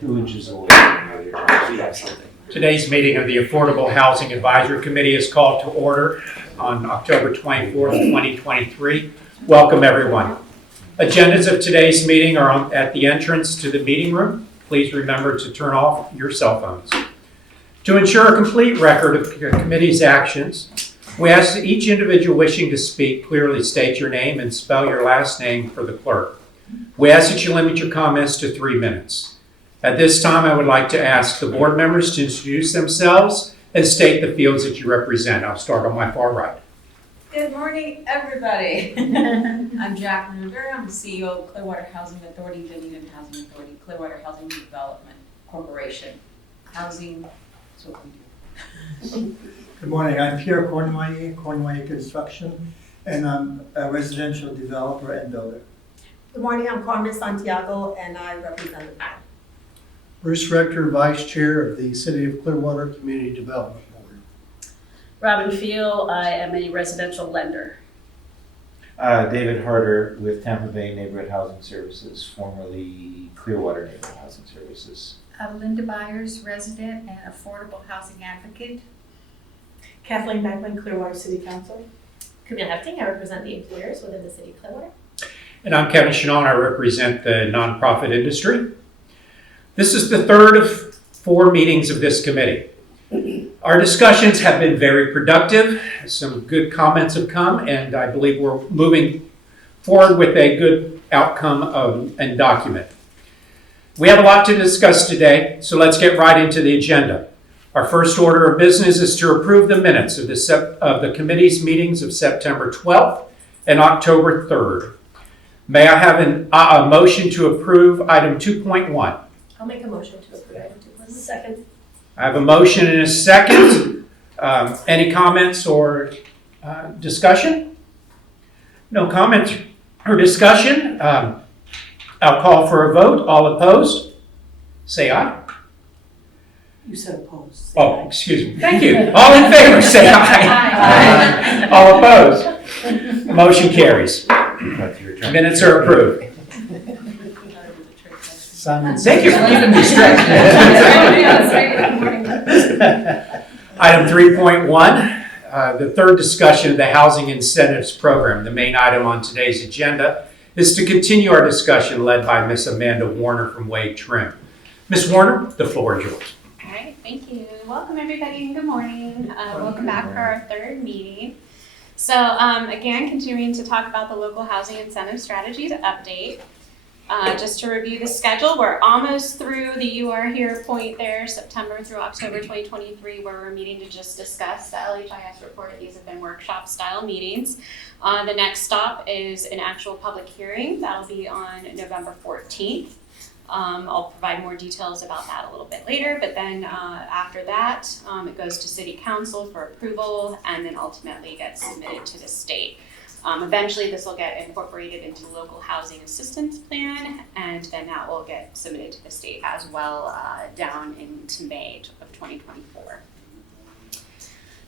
2 inches away from where they're trying to have something. Today's meeting of the Affordable Housing Advisory Committee is called to order on October 24th, 2023. Welcome, everyone. Agendas of today's meeting are at the entrance to the meeting room. Please remember to turn off your cell phones. To ensure a complete record of the committee's actions, we ask that each individual wishing to speak clearly state your name and spell your last name for the clerk. We ask that you limit your comments to 3 minutes. At this time, I would like to ask the board members to introduce themselves and state the fields that you represent. I'll start on my far right. Good morning, everybody. I'm Jacqueline Rivera. I'm the CEO of Clearwater Housing Authority, Vineyard Housing Authority, Clearwater Housing Development Corporation. Housing is what we do. Good morning, I'm Pierre Cornway Construction, and I'm a residential developer and builder. Good morning, I'm Carmen Santiago, and I represent the board. Bruce Rector, Vice Chair of the City of Clearwater Community Development Board. Robin Field, I am a residential lender. David Harder with Tampa Bay Neighborhood Housing Services, formerly Clearwater Neighborhood Housing Services. Linda Byers, resident and affordable housing advocate. Kathleen Beckman, Clearwater City Council. Camille Hefting, I represent the employers within the city of Clearwater. And I'm Kevin Shannon. I represent the nonprofit industry. This is the third of 4 meetings of this committee. Our discussions have been very productive. Some good comments have come, and I believe we're moving forward with a good outcome and document. We have a lot to discuss today, so let's get right into the agenda. Our first order of business is to approve the minutes of the committee's meetings of September 12th and October 3rd. May I have a motion to approve item 2.1? I'll make a motion to approve item 2.1. Second. I have a motion and a second. Any comments or discussion? No comments or discussion. I'll call for a vote. All opposed? Say aye. You said opposed. Oh, excuse me. Thank you. All in favor, say aye. All opposed? Motion carries. Minutes are approved. Simon. Thank you for keeping me straight. Item 3.1, the third discussion of the Housing Incentives Program. The main item on today's agenda is to continue our discussion led by Ms. Amanda Warner from Wade Trim. Ms. Warner, the floor is yours. All right, thank you. Welcome everybody and good morning. Welcome back for our third meeting. So again, continuing to talk about the local housing incentive strategies update. Just to review the schedule, we're almost through the You Are Here point there, September through October 2023, where we're meeting to just discuss the LHIS report. These have been workshop style meetings. The next stop is an actual public hearing. That'll be on November 14th. I'll provide more details about that a little bit later, but then after that, it goes to City Council for approval and then ultimately gets submitted to the state. Eventually, this will get incorporated into local housing assistance plan, and then that will get submitted to the state as well down into May of 2024.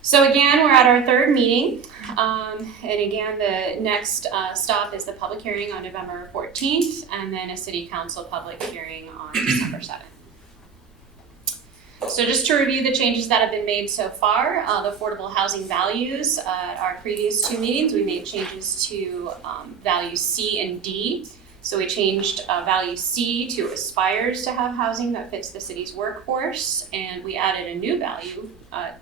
So again, we're at our third meeting, and again, the next stop is the public hearing on November 14th, and then a City Council public hearing on December 7th. So just to review the changes that have been made so far, the affordable housing values, our previous 2 meetings, we made changes to values C and D. So we changed value C to aspires to have housing that fits the city's workforce, and we added a new value,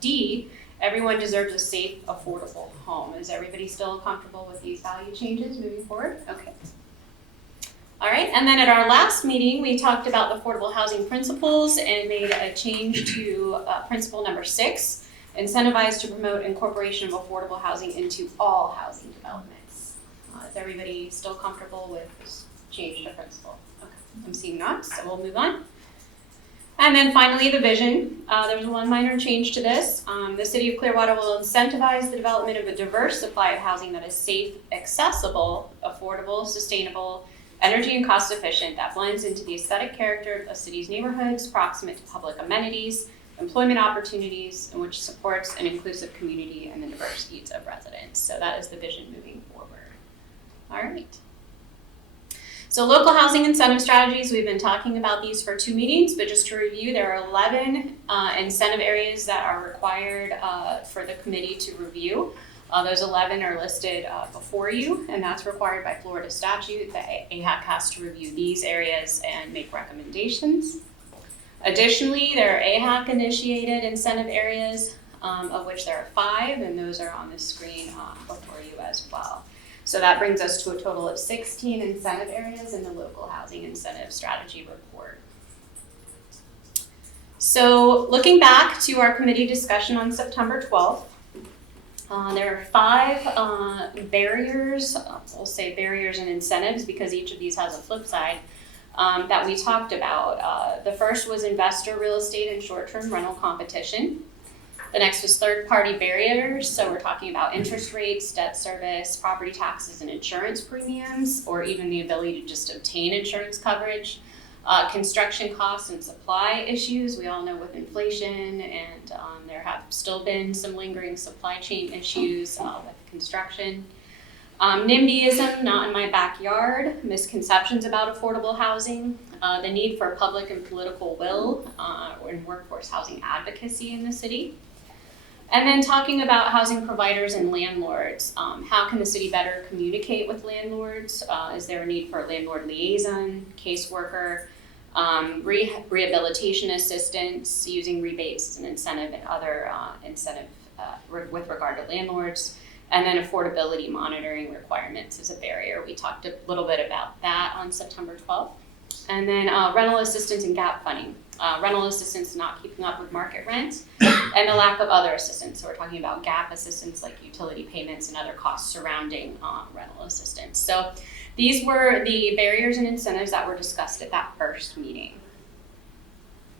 D, everyone deserves a safe, affordable home. Is everybody still comfortable with these value changes moving forward? Okay. All right, and then at our last meeting, we talked about the affordable housing principles and made a change to principle number 6, incentivize to promote incorporation of affordable housing into all housing developments. Is everybody still comfortable with this change to principle? Okay, I'm seeing not, so we'll move on. And then finally, the vision. There's one minor change to this. The City of Clearwater will incentivize the development of a diverse supply of housing that is safe, accessible, affordable, sustainable, energy and cost efficient, that blends into the aesthetic character of the city's neighborhoods, proximate to public amenities, employment opportunities, and which supports an inclusive community and the diverse needs of residents. So that is the vision moving forward. All right. So local housing incentive strategies, we've been talking about these for 2 meetings, but just to review, there are 11 incentive areas that are required for the committee to review. Those 11 are listed before you, and that's required by Florida statute. The AHAC has to review these areas and make recommendations. Additionally, there are AHAC-initiated incentive areas, of which there are 5, and those are on the screen before you as well. So that brings us to a total of 16 incentive areas in the local housing incentive strategy report. So looking back to our committee discussion on September 12th, there are 5 barriers, we'll say barriers and incentives because each of these has a flip side, that we talked about. The first was investor real estate and short-term rental competition. The next was third-party barriers, so we're talking about interest rates, debt service, property taxes, and insurance premiums, or even the ability to just obtain insurance coverage. Construction costs and supply issues. We all know with inflation, and there have still been some lingering supply chain issues with construction. NIMBYism, not in my backyard, misconceptions about affordable housing, the need for public and political will and workforce housing advocacy in the city. And then talking about housing providers and landlords. How can the city better communicate with landlords? Is there a need for a landlord liaison, caseworker, rehabilitation assistance, using rebates as an incentive and other incentive with regard to landlords? And then affordability monitoring requirements is a barrier. We talked a little bit about that on September 12th. And then rental assistance and gap funding. Rental assistance not keeping up with market rent, and the lack of other assistance. So we're talking about gap assistance like utility payments and other costs surrounding rental assistance. So these were the barriers and incentives that were discussed at that first meeting.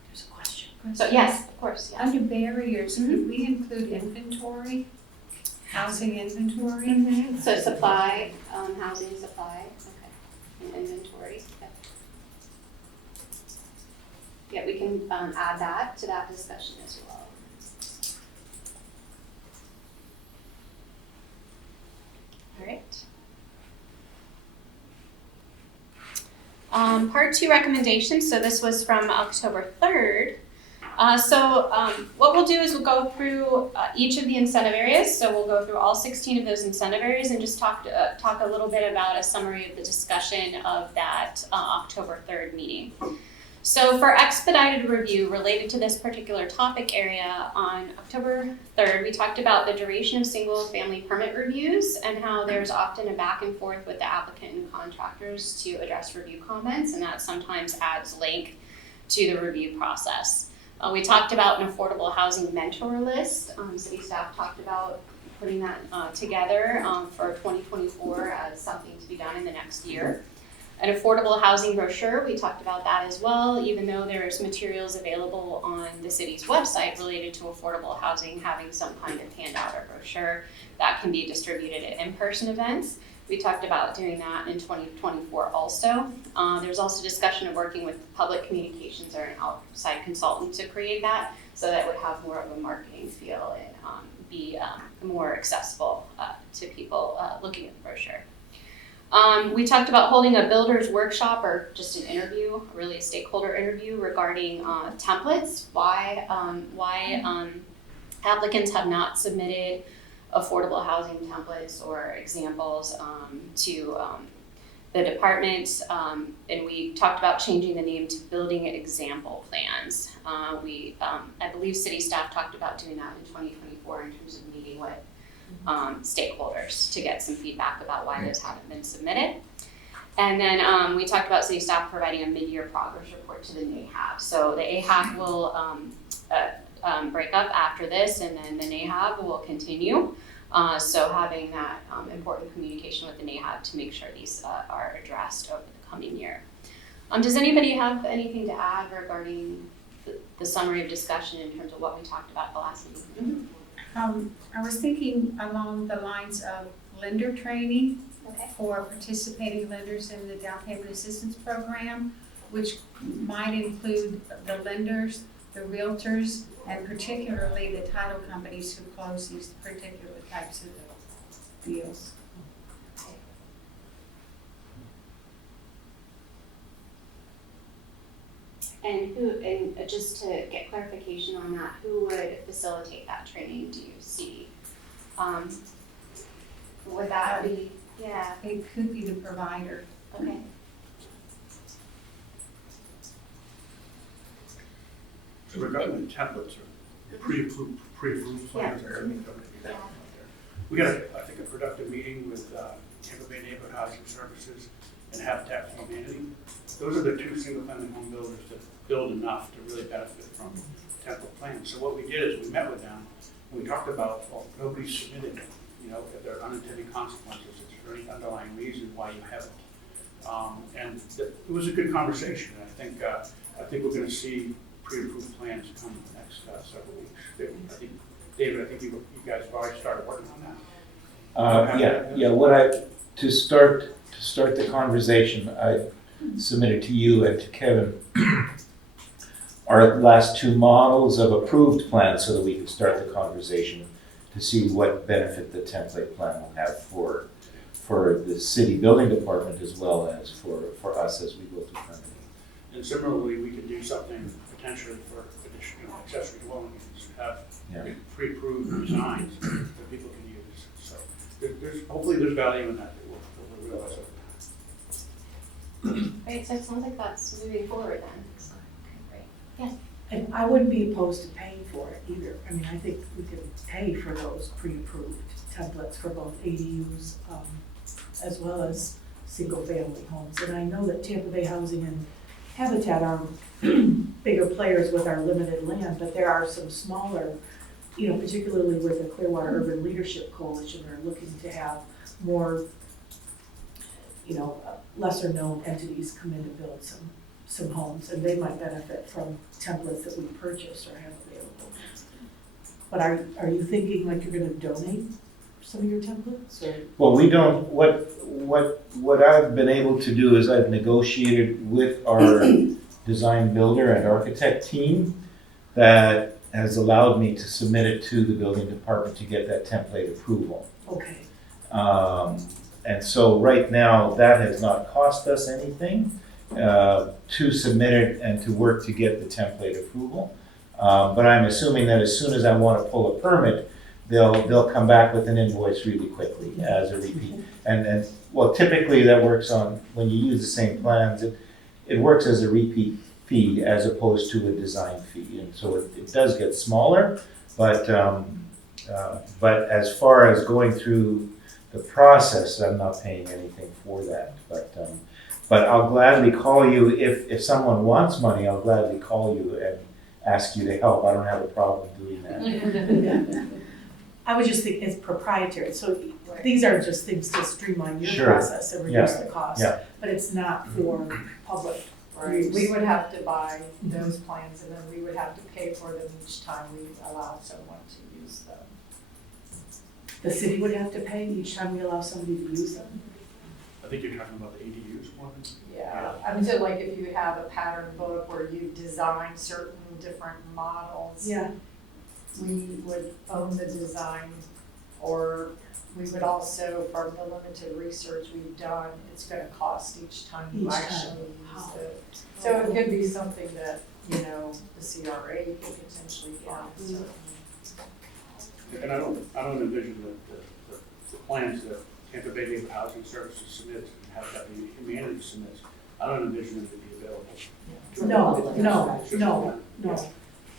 There's a question. So yes, of course. Yeah. Under barriers, could we include inventory, housing inventory? So supply, housing supply, okay, and inventory. Yeah, we can add that to that discussion as well. All right. Part 2 recommendations. So this was from October 3rd. What we'll do is we'll go through each of the incentive areas. So we'll go through all 16 of those incentive areas and just talk a little bit about a summary of the discussion of that October 3rd meeting. So for expedited review related to this particular topic area, on October 3rd, we talked about the duration of single-family permit reviews and how there's often a back and forth with the applicant and contractors to address review comments, and that sometimes adds length to the review process. We talked about an affordable housing mentor list. City staff talked about putting that together for 2024 as something to be done in the next year. An affordable housing brochure, we talked about that as well, even though there's materials available on the city's website related to affordable housing, having some kind of handout or brochure that can be distributed at in-person events. We talked about doing that in 2024 also. There's also discussion of working with public communications or an outside consultant to create that so that it would have more of a marketing feel and be more accessible to people looking at the brochure. We talked about holding a builder's workshop or just an interview, really a stakeholder interview regarding templates, why applicants have not submitted affordable housing templates or examples to the department, and we talked about changing the name to building example plans. I believe city staff talked about doing that in 2024 in terms of meeting with stakeholders to get some feedback about why those haven't been submitted. And then we talked about city staff providing a mid-year progress report to the NAHAB. So the AHAC will break up after this, and then the NAHAB will continue. So having that important communication with the NAHAB to make sure these are addressed over the coming year. Does anybody have anything to add regarding the summary of discussion in terms of what we talked about the last meeting? I was thinking along the lines of lender training Okay. for participating lenders in the down payment assistance program, which might include the lenders, the realtors, and particularly the title companies who close these particular types of deals. And just to get clarification on that, who would facilitate that training, do you see? Would that be, yeah, It could be the provider. okay. So regarding the templates or pre-approved plans that are going to be done out there. We got, I think, a productive meeting with Tampa Bay Neighborhood Housing Services and Habitat for Humanity. Those are the two single-family home builders that build enough to really benefit from template plans. So what we did is we met with them and we talked about, well, nobody submitted, if there are unintended consequences, is there any underlying reason why you haven't? It was a good conversation, and I think we're going to see pre-approved plans come in the next several weeks. I think, David, you guys have already started working on that. To start the conversation, I submitted to you and to Kevin our last two models of approved plans so that we can start the conversation to see what benefit the template plan will have for the city building department as well as for us as we go through permitting. And similarly, we could do something potentially for additional accessory dwelling units, have pre-approved designs that people can use. So hopefully there's value in that we'll realize over time. Great, so it sounds like that's moving forward then. So, okay, great. Yes. And I wouldn't be opposed to paying for it either. I mean, I think we could pay for those pre-approved templates for both ADUs as well as single-family homes. And I know that Tampa Bay Housing and Habitat are bigger players with our limited land, but there are some smaller, particularly with the Clearwater Urban Leadership Coalition, are looking to have more, lesser known entities come in and build some homes, and they might benefit from templates that we purchase or have available. But are you thinking like you're gonna donate some of your templates, or? Well, we don't, what I've been able to do is I've negotiated with our design builder and architect team that has allowed me to submit it to the building department to get that template approval. Okay. And so right now, that has not cost us anything to submit it and to work to get the template approval. But I'm assuming that as soon as I want to pull a permit, they'll come back with an invoice really quickly as a repeat. And well, typically that works on, when you use the same plans, it works as a repeat fee as opposed to a design fee. And so it does get smaller, but as far as going through the process, I'm not paying anything for that. But I'll gladly call you, if someone wants money, I'll gladly call you and ask you to help. I don't have a problem doing that. I would just think it's proprietary, so these are just things to streamline your Sure. process and reduce Yeah. the cost. Yeah. But it's not for public Right, use. we would have to buy those plans and then we would have to pay for them each time we allow someone to use them. The city would have to pay each time we allow somebody to use them. I think you're talking about the ADUs more than. Yeah, I mean, so like if you have a pattern book where you design certain different models. Yeah. We would own the design, or we would also, from the limited research we've done, it's gonna cost each time you Each time. actually use it. So it could be something that, the CRA could potentially fund. And I don't envision the plans that Tampa Bay Neighborhood Housing Services submits and Habitat for Humanity submits. I don't envision them to be available. No.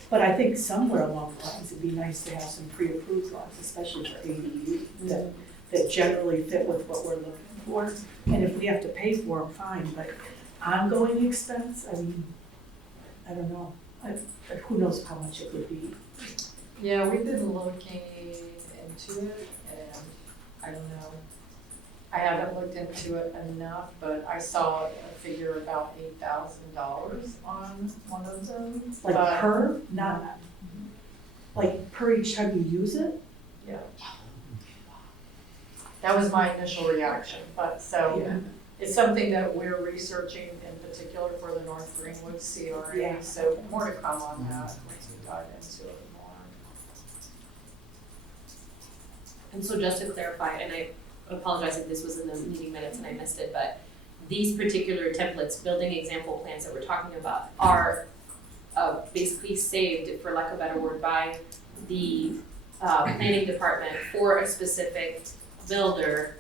But I think somewhere along the lines, it'd be nice to have some pre-approved ones, especially for ADU, that generally fit with what we're looking for. And if we have to pay for them, fine, but ongoing expense, I mean, I don't know. But who knows how much it would be. Yeah, we've been looking into it, and I don't know. I haven't looked into it enough, but I saw a figure about $8,000 on one of them. Like But- per, not, like per each time you use it? Yeah. That was my initial reaction, but so Yeah. it's something that we're researching in particular for the North Greenwood CRA. Yeah. So more to come on that once we dive into it more. And so just to clarify, and I apologize if this was in the meeting minutes and I missed it, but these particular templates, building example plans that we're talking about are basically saved, for lack of a better word, by the planning department for a specific builder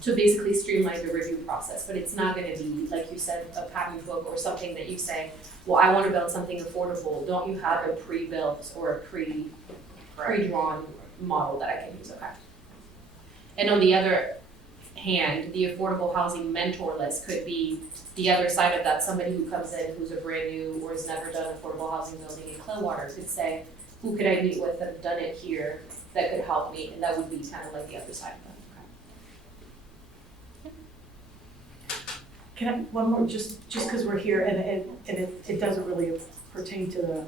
to basically streamline the review process. But it's not gonna be, like you said, a patent book or something that you say, well, I wanna build something affordable, don't you have a pre-built or a pre-drawn model that I can use, okay? And on the other hand, the affordable housing mentor list could be the other side of that. Somebody who comes in who's a brand new or has never done affordable housing building in Clearwater could say, who could I meet with that have done it here that could help me? And that would be kind of like the other side of that. Can I, one more, just because we're here, and it doesn't really pertain to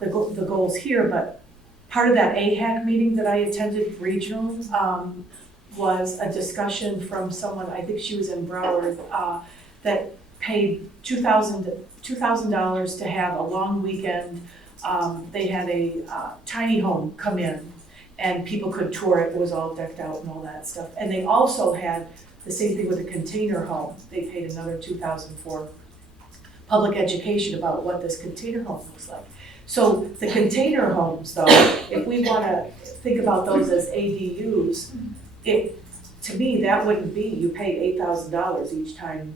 the goals here, but part of that AHAC meeting that I attended, regional, was a discussion from someone, I think she was in Broward, that paid $2,000 to have a long weekend. They had a tiny home come in, and people could tour it. It was all decked out and all that stuff. And they also had the same thing with a container home. They paid another $2,000 for public education about what this container home looks like. So the container homes, though, if we want to think about those as ADUs, to me, that wouldn't be, you pay $8,000 each time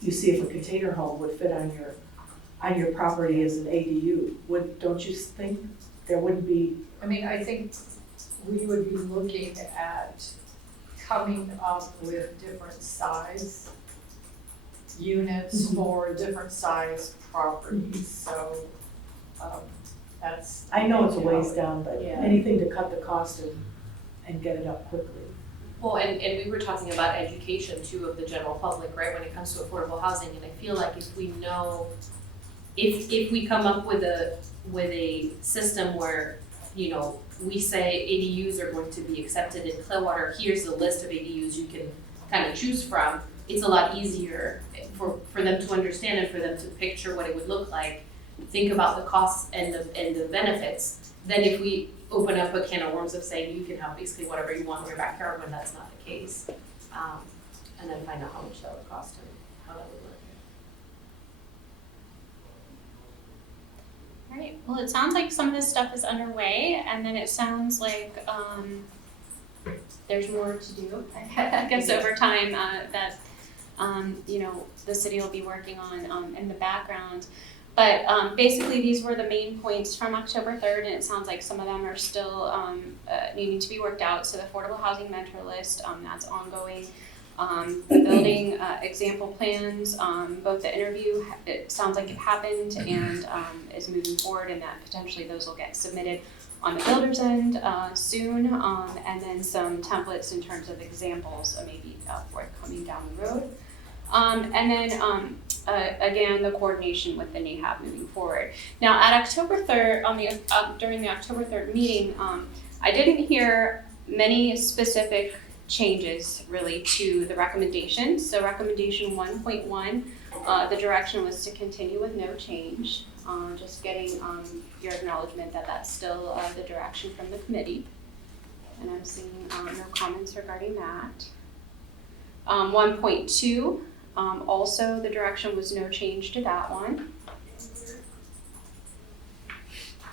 you see if a container home would fit on your property as an ADU. Don't you think there wouldn't be? I mean, I think we would be looking at coming up with different size units for different size properties, so that's. I know it's a ways down, but Yeah. anything to cut the cost and get it up quickly. Well, and we were talking about education too of the general public, right, when it comes to affordable housing, and I feel like if we know, if we come up with a system where, you know, we say ADUs are going to be accepted in Clearwater, here's the list of ADUs you can kind of choose from, it's a lot easier for them to understand and for them to picture what it would look like, think about the costs and the benefits, than if we open up a can of worms of saying you can have basically whatever you want in your backyard when that's not the case. And then find out how much that would cost and how that would work. All right, well, it sounds like some of this stuff is underway, and then it sounds like there's more to do, I guess, over time that you know, the city will be working on in the background. But basically, these were the main points from October 3rd, and it sounds like some of them are still needing to be worked out. So the affordable housing mentor list, that's ongoing. The building example plans, both the interview, it sounds like it happened and is moving forward, and that potentially those will get submitted on the builder's end soon, and then some templates in terms of examples maybe forthcoming down the road. And then again, the coordination with the NAHAB moving forward. Now, at October 3rd, during the October 3rd meeting, I didn't hear many specific changes really to the recommendations. So recommendation 1.1, the direction was to continue with no change. Just getting your acknowledgement that that's still the direction from the committee. And I'm seeing no comments regarding that. 1.2, also the direction was no change to that one.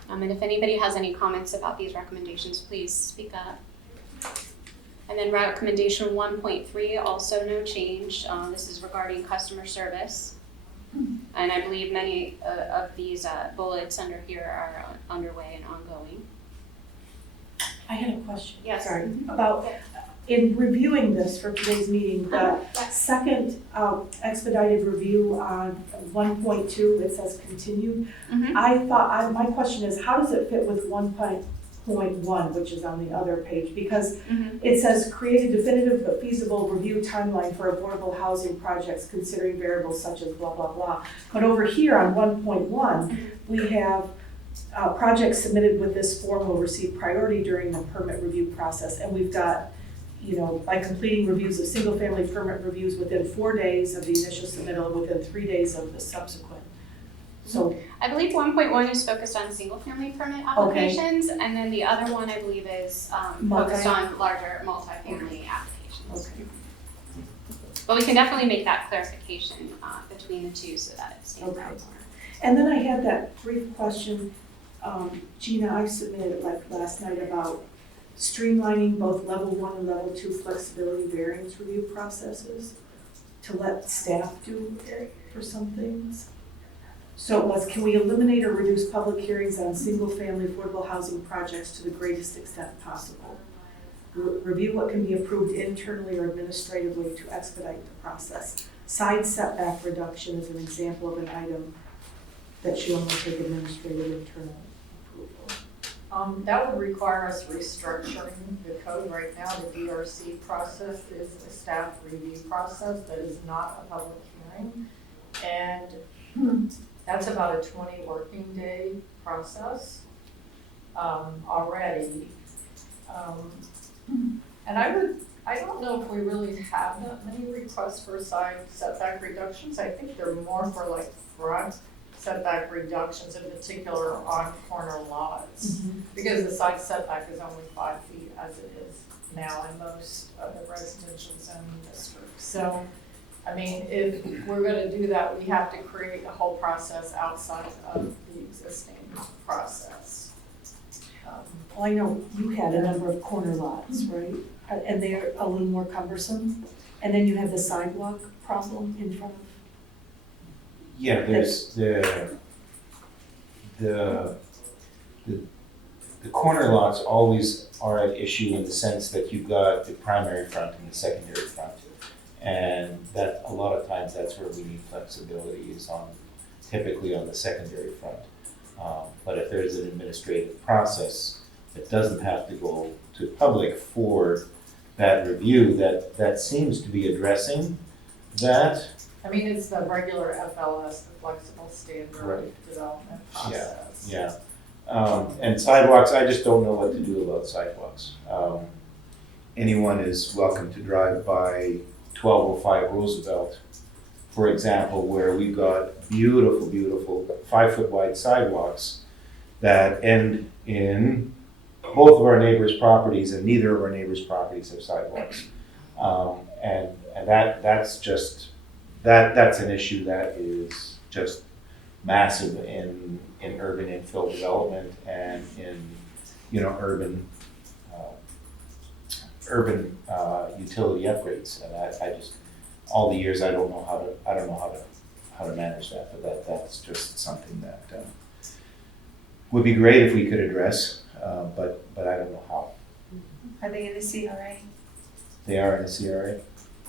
And if anybody has any comments about these recommendations, please speak up. And then recommendation 1.3, also no change. This is regarding customer service. And I believe many of these bullets under here are underway and ongoing. I had a question. Yes. Sorry, about, in reviewing this for today's meeting, the second expedited review on 1.2, it says continued. Mm-hmm. My question is, how does it fit with 1.1, which is on the other page? Because it says create a definitive but feasible review timeline for affordable housing projects considering variables such as blah, blah, blah. But over here on 1.1, we have projects submitted with this form will receive priority during the permit review process. And we've got, you know, by completing reviews of single family permit reviews within 4 days of the initial submittal, within 3 days of the subsequent. So I believe 1.1 is focused on single-family permit applications, and then the other one I believe is focused on larger multifamily applications. Okay. But we can definitely make that clarification between the two so that it stands out Okay. more. And then I had that brief question, Gina, I submitted like last night about streamlining both level 1 and level 2 flexibility variance review processes to let staff do it for some things. So it was, can we eliminate or reduce public hearings on single-family affordable housing projects to the greatest extent possible? Review what can be approved internally or administratively to expedite the process. Side setback reduction is an example of an item that should only take administrative internal approval. That would require us restructuring the code. Right now, the DRC process is a staff review process that is not a public hearing. And that's about a 20 working day process already. And I don't know if we really have that many requests for side setback reductions. I think they're more for like front setback reductions, in particular on corner lots. Because the side setback is only 5 feet as it is now in most of the residential zoning districts. So, I mean, if we're gonna do that, we have to create a whole process outside of the existing process. Well, I know you had a number of corner lots, right? And they're a little more cumbersome. And then you have the sidewalk problem in front of. Yeah, there's the corner lots always are an issue in the sense that you've got the primary front and the secondary front. And that, a lot of times, that's where we need flexibility, is typically on the secondary front. But if there's an administrative process that doesn't have to go to public for that review, that seems to be addressing that. I mean, it's the regular FLS, the flexible standard Right. development process. Yeah. And sidewalks, I just don't know what to do about sidewalks. Anyone is welcome to drive by 1205 Roosevelt, for example, where we've got beautiful, beautiful 5-foot wide sidewalks that end in both of our neighbors' properties, and neither of our neighbors' properties have sidewalks. And that's just, that's an issue that is just massive in urban infill development and in, urban utility upgrades. And I just, all the years, I don't know how to manage that, but that's just something that would be great if we could address, but I don't know how. Are they in the CRA? They are in the CRA.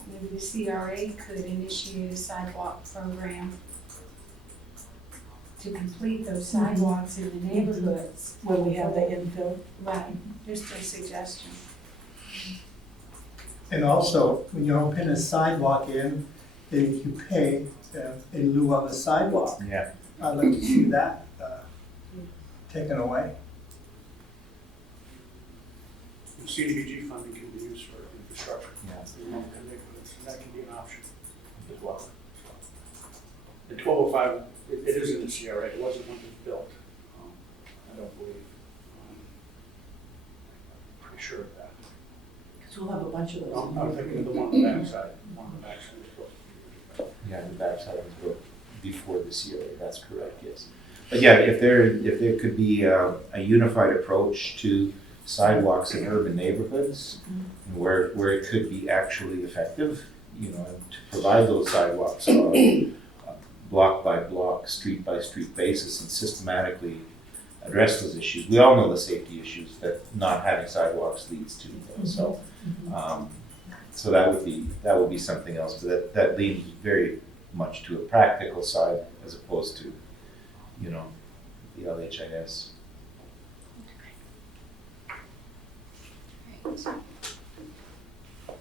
Maybe the CRA could initiate a sidewalk program to complete those sidewalks in the neighborhoods. When we have the infill. Right, just a suggestion. And also, when you open a sidewalk in, then you pay in lieu of a sidewalk. Yeah. I'd like to see that taken away. And CDBG funding can be used for infrastructure. Yeah. In low-income neighborhoods, and that can be an option as well. The 1205, it is in the CRA, it wasn't when it was built, I don't believe. Pretty sure of that. Because we'll have a bunch of those. I'm thinking of the one on the backside, was built. Yeah, the backside was built before the CRA, that's correct, yes. But yeah, if there could be a unified approach to sidewalks in urban neighborhoods, where it could be actually effective, and to provide those sidewalks on a block by block, street by street basis, and systematically address those issues. We all know the safety issues that not having sidewalks leads to, so so that would be something else, but that leads very much to a practical side as opposed to, the LHIS. Right.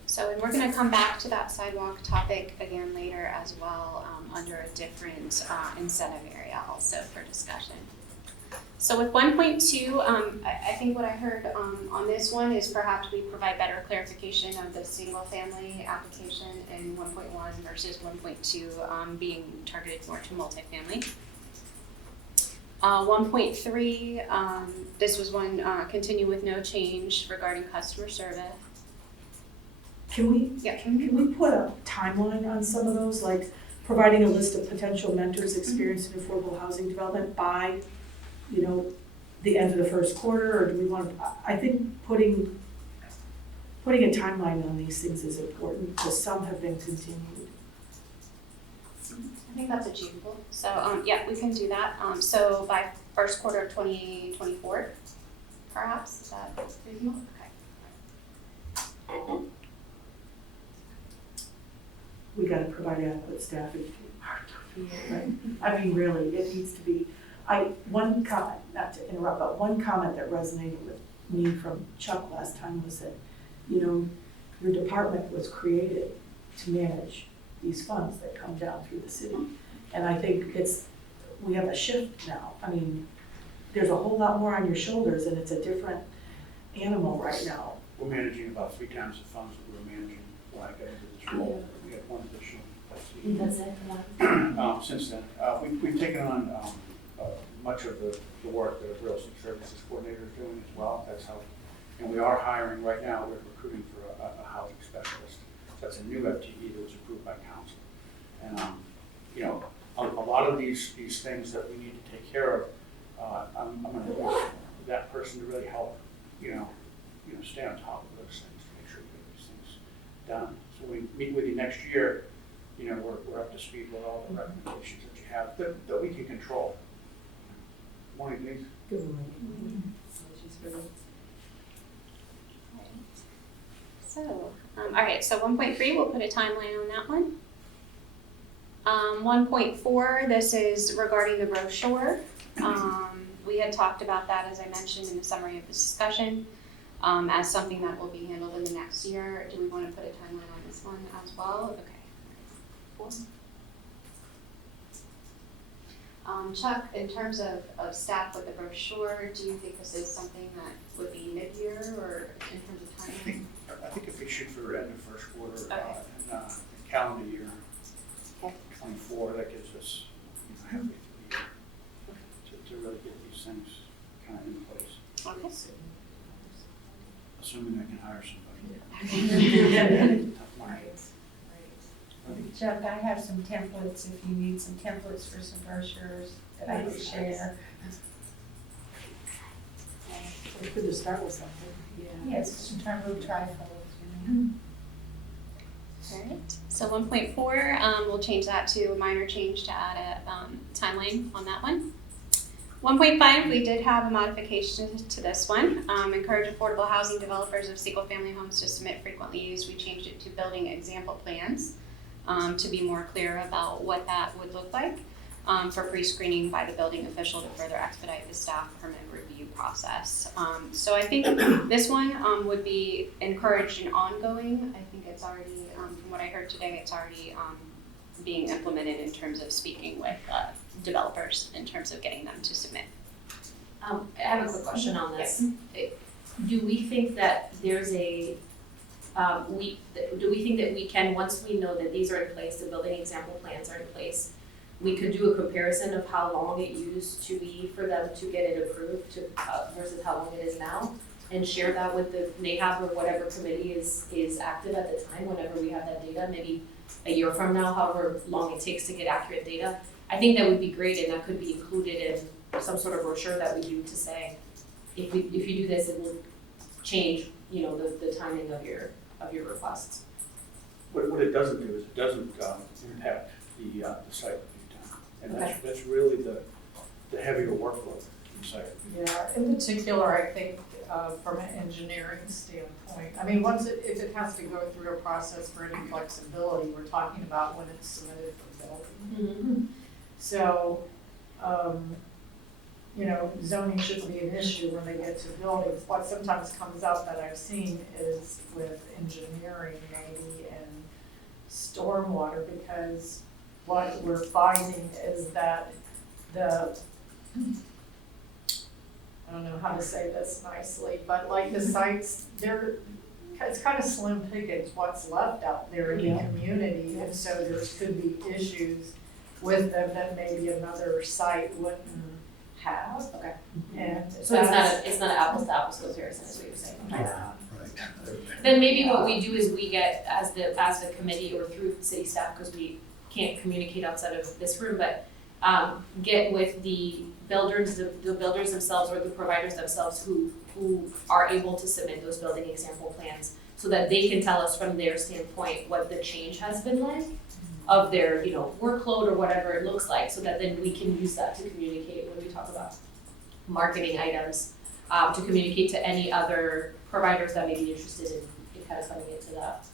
So, and we're going to come back to that sidewalk topic again later as well, under a different incentive area also for discussion. So with 1.2, I think what I heard on this one is perhaps we provide better clarification of the single family application in 1.1 versus 1.2 being targeted more to multifamily. 1.3, this was one continue with no change regarding customer service. Can we Yeah. Can we put a timeline on some of those? Like, providing a list of potential mentors experienced in affordable housing development by, you know, the end of the first quarter, or do we want, I think putting a timeline on these things is important, because some have been continued. I think that's achievable. So, yeah, we can do that. So by first quarter of 2024, perhaps, is that reasonable? Okay. We gotta provide adequate staffing. Right? I mean, really, it needs to be, one comment, not to interrupt, but one comment that resonated with me from Chuck last time was that, you know, your department was created to manage these funds that come down through the city. And I think we have a shift now. I mean, there's a whole lot more on your shoulders, and it's a different animal right now. We're managing about 3 times the funds that we were managing when I got into this role. We had one additional. That's it. Since then, we've taken on much of the work that a real estate services coordinator is doing as well. That's how, and we are hiring right now. We're recruiting for a housing specialist. That's a new FTE that was approved by council. And you know, a lot of these things that we need to take care of, I'm going to use that person to really help. You know, stay on top of those things to make sure we get these things done. So we meet with you next year. You know, we're up to speed with all the recommendations that you have that we can control. Morning, please. Good morning. So, all right, so 1.3, we'll put a timeline on that one. 1.4, this is regarding the brochure. We had talked about that, as I mentioned in the summary of this discussion, as something that will be handled in the next year. Do we want to put a timeline on this one as well? Okay. Chuck, in terms of staff with the brochure, do you think this is something that would be mid-year or in terms of timing? I think if we shoot for end of first quarter Okay. in calendar year Okay. 24, that gives us halfway through the year to really get these things kind of in place. Okay. Assuming I can hire somebody. Tough market. Chuck, I have some templates if you need some templates for some brochures that I could share. We could just start with something. Yes, in terms of trifolds, All right, so 1.4, we'll change that to a minor change to add a timeline on that one. 1.5, we did have a modification to this one. Encourage affordable housing developers of single-family homes to submit frequently used. We changed it to building example plans to be more clear about what that would look like for pre-screening by the building official to further expedite the staff permit review process. So I think this one would be encouraged and ongoing. I think it's already, from what I heard today, it's already being implemented in terms of speaking with developers in terms of getting them to submit. I have a quick question on this. Do we think that there's a, do we think that we can, once we know that these are in place, the building example plans are in place, we could do a comparison of how long it used to be for them to get it approved to, versus how long it is now, and share that with the NAHAB or whatever committee is active at the time, whenever we have that data, maybe a year from now, however long it takes to get accurate data. I think that would be great, and that could be included in some sort of brochure that we do to say, if you do this, it will change, you know, the timing of your requests. What it doesn't do is it doesn't impact the site review time. And that's really the heavier workload in site review. Yeah, in particular, I think from an engineering standpoint, I mean, if it has to go through a process for any flexibility, we're talking about when it's submitted for building. Mm-hmm. So, you know, zoning shouldn't be an issue when they get to buildings. What sometimes comes up that I've seen is with engineering maybe and stormwater, because what we're finding is that I don't know how to say this nicely, but like the sites, it's kind of slim pickings what's left out there in the community, and so there could be issues with them that maybe another site wouldn't have. Okay. And So it's not an apples to apples comparison, is what you're saying. Yeah, right. Then maybe what we do is we get, as the committee or through city staff, because we can't communicate outside of this room, but get with the builders themselves or the providers themselves who are able to submit those building example plans so that they can tell us from their standpoint what the change has been like of their, workload or whatever it looks like, so that then we can use that to communicate when we talk about marketing items, to communicate to any other providers that may be interested in kind of coming into that.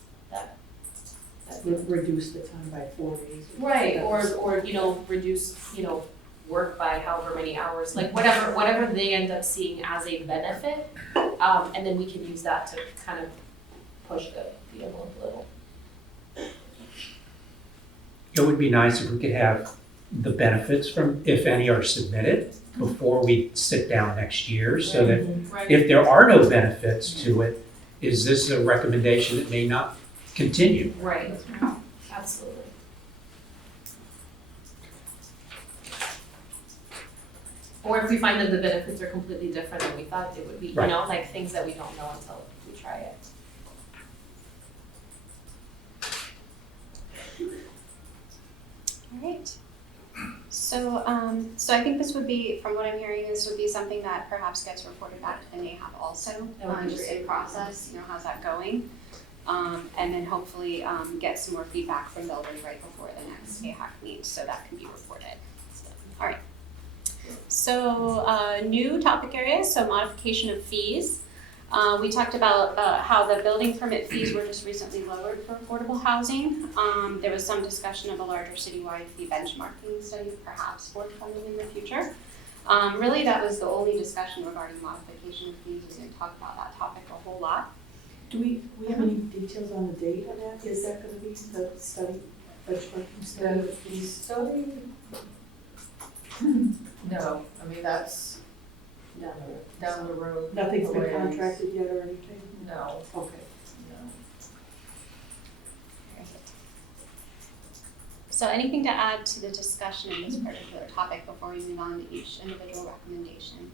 Reduce the time by 4 days. Right, or reduce, work by however many hours, like whatever they end up seeing as a benefit, and then we can use that to kind of push the envelope a little. It would be nice if we could have the benefits from, if any are submitted, before we sit down next year, so that Right. if there are no benefits to it, is this a recommendation that may not continue? Right, absolutely. Or if we find that the benefits are completely different than we thought they would be, Right. like things that we don't know until we try it. All right. So, so I think this would be, from what I'm hearing, this would be something that perhaps gets reported back to the NAHAB also, That would be just great. in process, how's that going? And then hopefully, get some more feedback from builders right before the next AHAC meet, so that can be reported. So, all right. So, new topic areas, so modification of fees. We talked about how the building permit fees were just recently lowered for affordable housing. There was some discussion of a larger citywide fee benchmarking study perhaps forthcoming in the future. Really, that was the only discussion regarding modification of fees. We didn't talk about that topic a whole lot. Do we have any details on the date of that? Is that gonna be the study, benchmarking study? The study, no, I mean, that's down the road. Nothing's been Ways. contracted yet or anything? No, Okay. no. So anything to add to the discussion in this particular topic before we move on to each individual recommendation?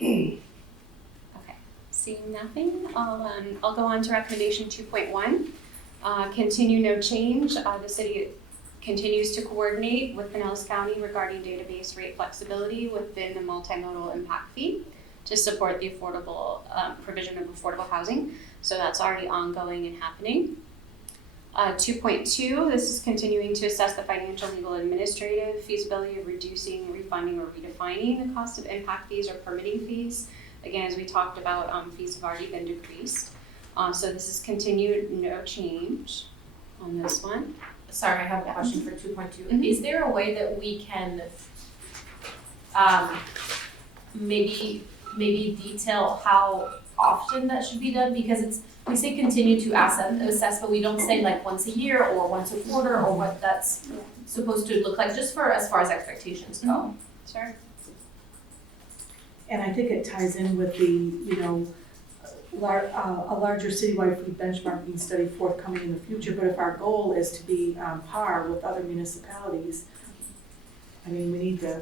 Okay, seeing nothing, I'll go on to recommendation 2.1. Continue no change. The city continues to coordinate with Pinellas County regarding database rate flexibility within the multimodal impact fee to support the affordable provision of affordable housing. So that's already ongoing and happening. 2.2, this is continuing to assess the financial, legal, administrative feasibility of reducing, refunding, or redefining the cost of impact fees or permitting fees. Again, as we talked about, fees have already been decreased. So this is continued, no change on this one. Sorry, I have a question for 2.2. Mhm. Is there a way that we can maybe detail how often that should be done? Because we say continue to assess, but we don't say like once a year or once a quarter or what that's supposed to look like, just for as far as expectations go. Sure. And I think it ties in with the, a larger citywide fee benchmarking study forthcoming in the future, but if our goal is to be on par with other municipalities, I mean, we need to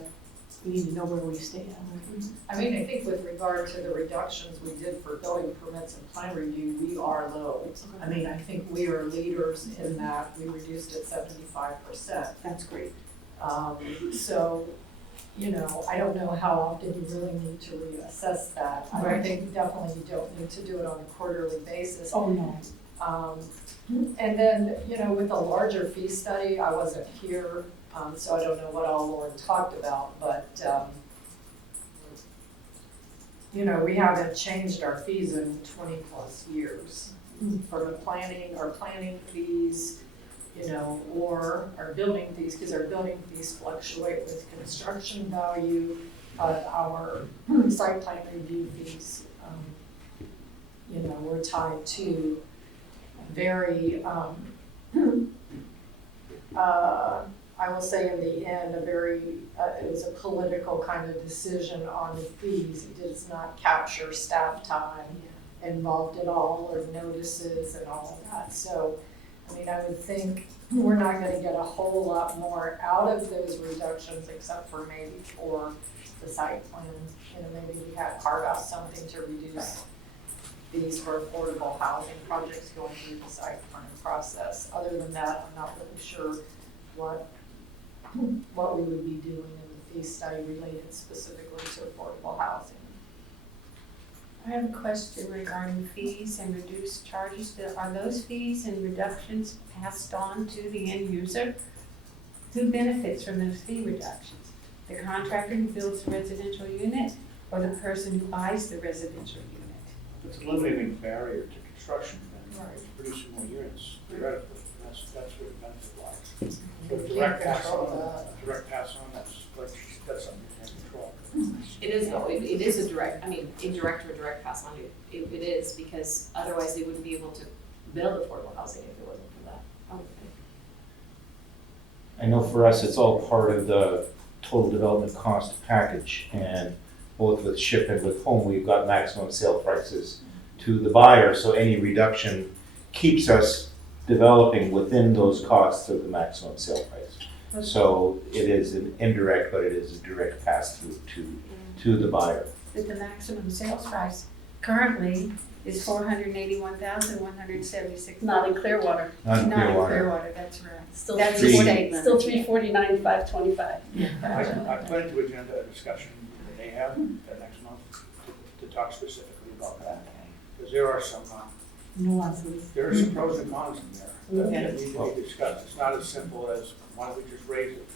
know where we stand. I mean, I think with regard to the reductions we did for building permits and plan review, we are low. I mean, I think we are leaders in that, we reduced it 75%. That's great. So, I don't know how often you really need to reassess that. I don't think, definitely you don't need to do it on a quarterly basis. Oh, no. And then, with the larger fee study, I wasn't here, so I don't know what all Lauren talked about, but, we haven't changed our fees in 20+ years. For the planning fees, or our building fees, because our building fees fluctuate with construction value, but our site plan review fees, we're tied to very, I will say in the end, it was a political kind of decision on the fees. It does not capture staff time involved at all, or notices and all of that. So, I mean, I would think we're not gonna get a whole lot more out of those reductions, except for maybe for the site plan. Maybe we had carved out something to reduce fees for affordable housing projects going through the site plan process. Other than that, I'm not really sure what we would be doing in the fee study related specifically to affordable housing. I have a question regarding fees and reduced charges. Are those fees and reductions passed on to the end user? Who benefits from those fee reductions? The contractor who builds the residential unit or the person who buys the residential unit? It's eliminating the barrier to construction and producing more units theoretically. That's where the benefit lies. But direct pass on, that's something you can't control. It is though, it is a direct, I mean, indirect or direct pass on, it is, because otherwise they wouldn't be able to build affordable housing if it wasn't for that, I would think. I know for us, it's all part of the total development cost package, and both with SHIP and with home, we've got maximum sale prices to the buyer, so any reduction keeps us developing within those costs of the maximum sale price. So it is an indirect, but it is a direct pass-through to the buyer. That the maximum sales price currently is $481,176. Not in Clearwater. Not in Not in Clearwater. Clearwater, that's right. Still That's Three- the statement. Still $349,525. I plan to agenda a discussion that they have next month to talk specifically about that. Because there are some Nuances. there are some pros and cons in there that need to be discussed. It's not as simple as, why don't we just raise it?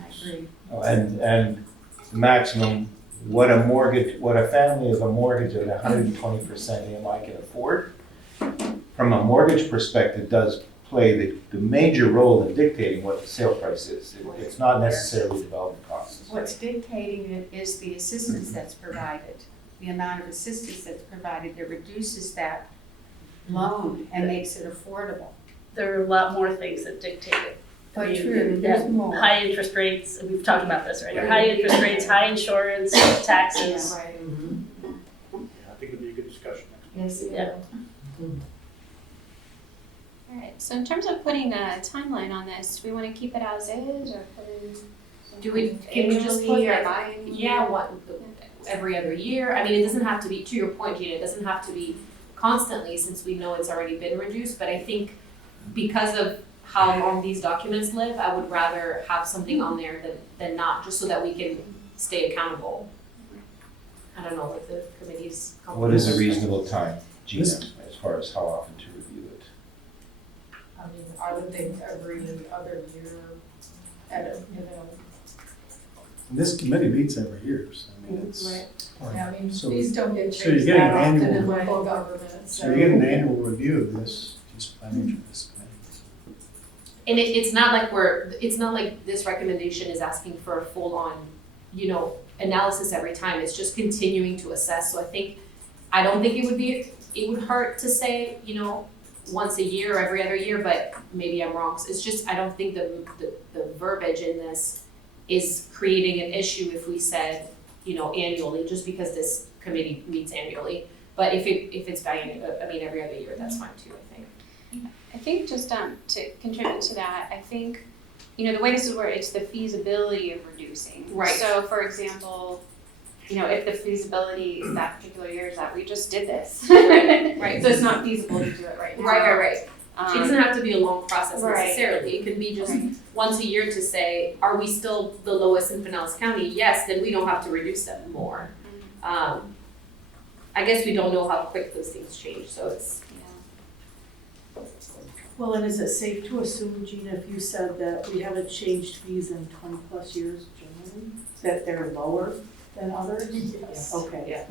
I agree. Oh, and the maximum, what a family with a mortgage at 120% AMI can afford, from a mortgage perspective, does play the major role in dictating what the sale price is. It's not necessarily development costs. What's dictating it is the assistance that's provided, the amount of assistance that's provided that reduces that loan and makes it affordable. There are a lot more things that dictate it. But I mean, true, there's more. High interest rates, and we've talked about this, right? High interest rates, high insurance, taxes. Right. Yeah, I think it'd be a good discussion next month. Yes, Yeah. All right, so in terms of putting a timeline on this, do we want to keep it as is or put in? Can we just put annually or like, biannually? yeah, every other year? I mean, it doesn't have to be, to your point, Gina, it doesn't have to be constantly since we know it's already been reduced, but I think because of how long these documents live, I would rather have something on there than not, just so that we can stay accountable. I don't know what the committee's. What is a reasonable time, Gina, as far as how often to review it? I mean, I would think every other year at a, This committee meets every year, so I mean, it's. Right. Yeah, I mean, So- fees don't get so you're changed getting that often annual- in local government, So you get an annual review of this, just by nature of this committee. And it's not like this recommendation is asking for a full-on, analysis every time. It's just continuing to assess. So I don't think it would hurt to say, once a year or every other year, but maybe I'm wrong. So it's just, I don't think the verbiage in this is creating an issue if we said, annually, just because this committee meets annually. But if it's every other year, that's fine too, I think. I think just to contribute to that, I think, the way this is where it's the feasibility of reducing. Right. So for example, if the feasibility that particular year is that we just did this. Right. So it's not feasible to do it right now. Right. It doesn't have to be a long process Right. necessarily. It could be just once a year to say, are we still the lowest in Pinellas County? Yes, then we don't have to reduce them more. I guess we don't know how quick those things change, so it's. Well, and is it safe to assume, Gina, if you said that we haven't changed fees in 20+ years generally, that they're lower than others? Yes. Okay. Yeah.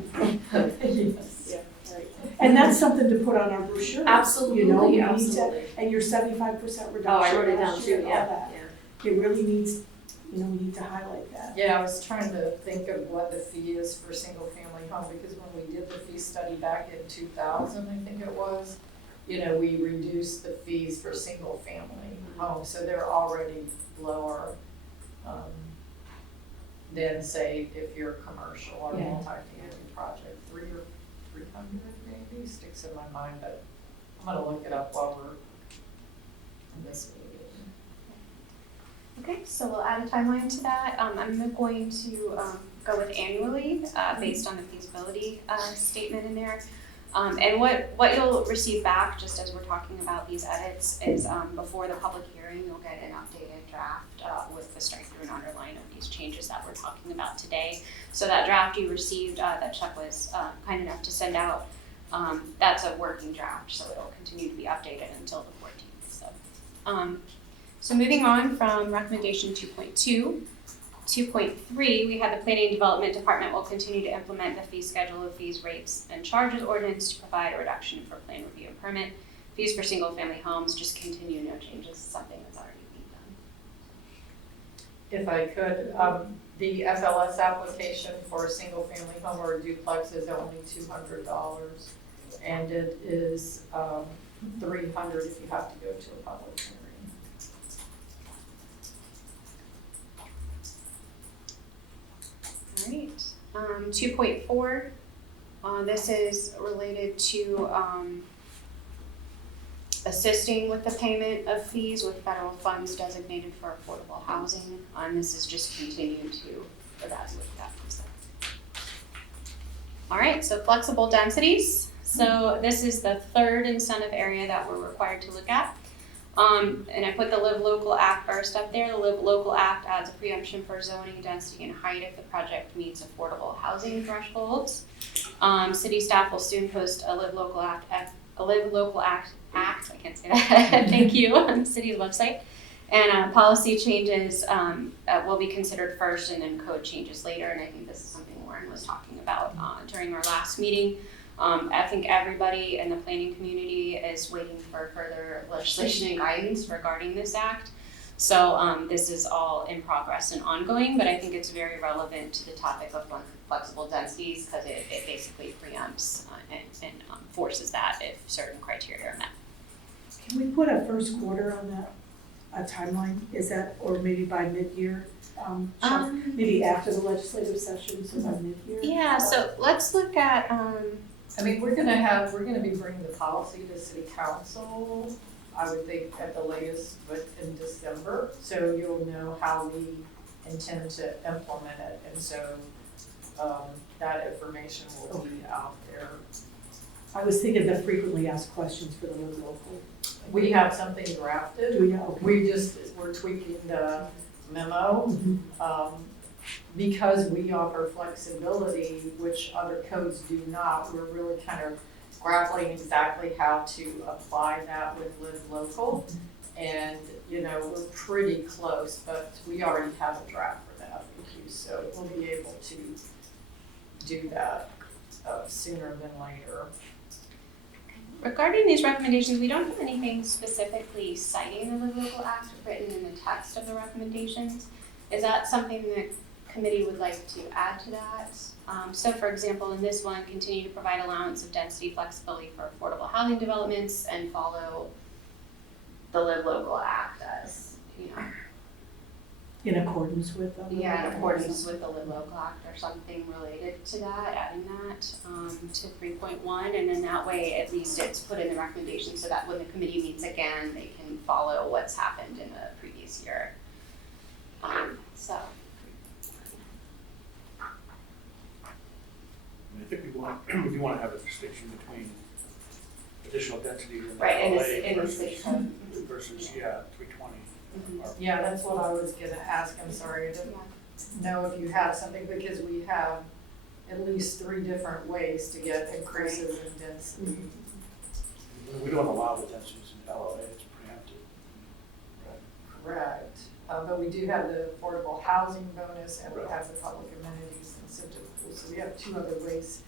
Yes. Yeah, right. And that's something to put on our brochure. Absolutely, we need to- absolutely. And your 75% reduction. Oh, I wrote it down last year too, and all yeah, that. yeah. It really needs, we need to highlight that. Yeah, I was trying to think of what the fee is for single family home, because when we did the fee study back in 2000, I think it was, we reduced the fees for single family homes, so they're already lower than say if you're commercial or Yeah. multi-family project, 300 or 300 maybe sticks in my mind, but I'm gonna look it up while we're in this meeting. Okay, so we'll add a timeline to that. I'm going to go with annually based on the feasibility statement in there. And what you'll receive back, just as we're talking about these edits, is before the public hearing, you'll get an updated draft with the strike through and underline of these changes that we're talking about today. So that draft you received, that Chuck was kind enough to send out, that's a working draft, so it'll continue to be updated until the 14th. So moving on from recommendation 2.2, 2.3, we had the Planning and Development Department will continue to implement the fee schedule of fees, rates, and charges ordinance to provide a reduction for plan review and permit. Fees for single-family homes just continue, no changes, something that's already being done. If I could, the FLS application for a single-family home or a duplex is only $200, and it is $300 if you have to go to a public hearing. All right, 2.4, this is related to assisting with the payment of fees with federal funds designated for affordable housing. And this is just continued to evaluate that. All right, so flexible densities. So this is the third incentive area that we're required to look at. And I put the Live Local Act first up there. The Live Local Act adds a preemption for zoning, density, and height if the project meets affordable housing thresholds. City staff will soon post a Live Local Act, I can't say that, thank you, on the city's website. And policy changes will be considered first and then code changes later. And I think this is something Lauren was talking about during our last meeting. I think everybody in the planning community is waiting for further legislation and guidance regarding this act. So this is all in progress and ongoing, but I think it's very relevant to the topic of flexible densities because it basically preempts and forces that if certain criteria are met. Can we put a first quarter on that, a timeline? Is that, or maybe by mid-year? Chuck, maybe after the legislative session, so by mid-year? Yeah, so let's look at, I mean, we're gonna be bringing the policy to city council, I would think at the latest, but in December. So you'll know how we intend to implement it, and so that information will be out there. I was thinking the frequently asked questions for the Live Local. We have something drafted. Do you? Okay. We're tweaking the memo, because we offer flexibility, which other codes do not. We're really kind of grappling exactly how to apply that with Live Local. And, you know, we're pretty close, but we already have a draft for that FAQ, so we'll be able to do that sooner than later. regarding these recommendations, we don't have anything specifically citing the Live Local Act written in the text of the recommendations. Is that something the committee would like to add to that? So for example, in this one, continue to provide allowance of density flexibility for affordable housing developments and follow the Live Local Act as, you know. In accordance with them? Yeah, in accordance with the Live Local Act or something related to that, adding that to 3.1, and then that way at least it's put in the recommendation so that when the committee meets again, they can follow what's happened in the previous year. So. I think we want to have a distinction between additional density in the Right, in LA the state code. versus 320. Yeah, that's what I was gonna ask. I'm sorry, I didn't know if you have something, because we have at least 3 different ways to get increases in density. We don't allow the densities in LA, it's preempted. Correct. But we do have the affordable housing bonus, and we have the public amenities incentive pool. So we have 2 other ways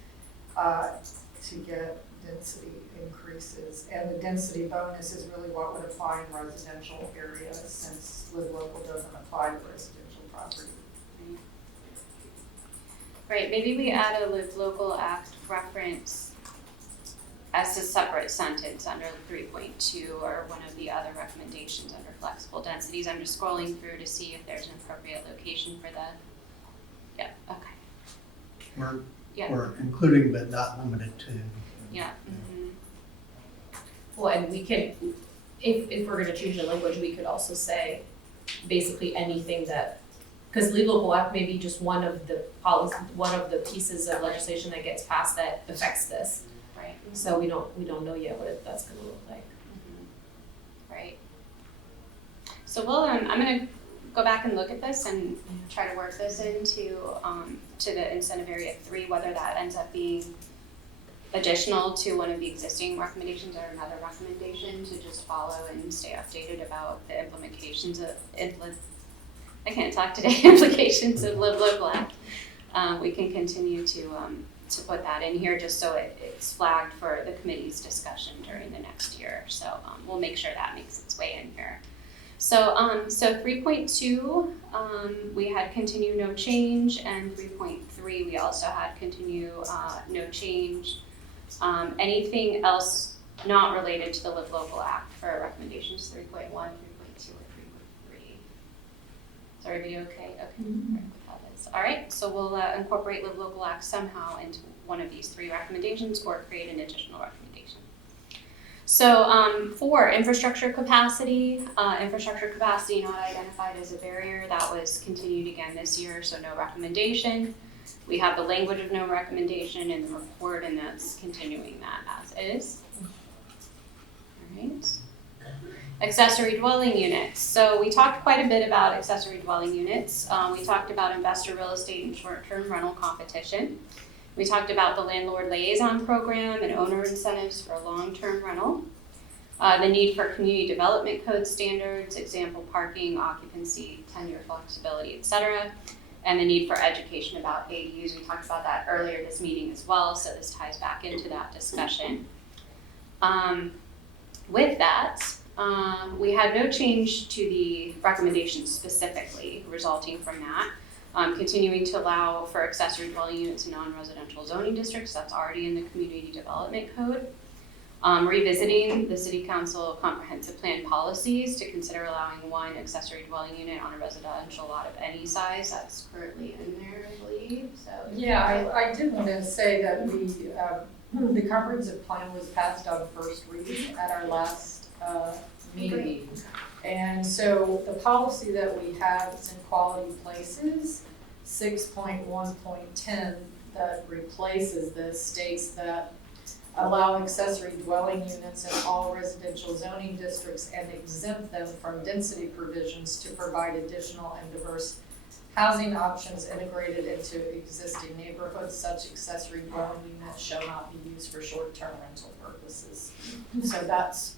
to get density increases. And the density bonus is really what would apply in residential areas, since Live Local doesn't apply to residential property. Right, maybe we add a Live Local Act reference as a separate sentence under 3.2 or one of the other recommendations under flexible densities. I'm just scrolling through to see if there's an appropriate location for that. Yeah, okay. Or including but not limited to. Yeah. Mm-hmm. Well, and we can, if we're gonna change the language, we could also say basically anything that, because Live Local Act may be just one of the policy, one of the pieces of legislation that gets passed that affects this. Right. So we don't know yet what that's gonna look like. Right. So we'll, I'm gonna go back and look at this and try to work this into, to the incentive area 3, whether that ends up being additional to one of the existing recommendations or another recommendation to just follow and stay updated about the implications of, I can't talk today, implications of Live Local Act. We can continue to put that in here just so it's flagged for the committee's discussion during the next year. So we'll make sure that makes its way in here. So 3.2, we had continue no change, and 3.3 we also had continue no change. Anything else not related to the Live Local Act for recommendations 3.1, 3.2, or 3.3? Is everybody okay? Okay. All right, so we'll incorporate Live Local Act somehow into one of these 3 recommendations or create an additional recommendation. So for infrastructure capacity not identified as a barrier, that was continued again this year, so no recommendation. We have the language of no recommendation in the report, and that's continuing that as is. All right. Accessory dwelling units. So we talked quite a bit about accessory dwelling units. We talked about investor real estate and short-term rental competition. We talked about the landlord liaison program and owner incentives for long-term rental. The need for community development code standards, example parking, occupancy, tenure flexibility, etc. And the need for education about ADUs. We talked about that earlier this meeting as well, so this ties back into that discussion. With that, we had no change to the recommendations specifically resulting from that. Continuing to allow for accessory dwelling units in non-residential zoning districts, that's already in the community development code. Revisiting the city council comprehensive plan policies to consider allowing 1 accessory dwelling unit on a residential lot of any size. That's currently in there, I believe. So Yeah, I did want to say that the comprehensive plan was passed on first reading at our last meeting. And so the policy that we have is in quality places, 6.1.10 that replaces this states that allow accessory dwelling units in all residential zoning districts and exempt them from density provisions to provide additional and diverse housing options integrated into existing neighborhoods. Such accessory dwelling units shall not be used for short-term rental purposes. So that's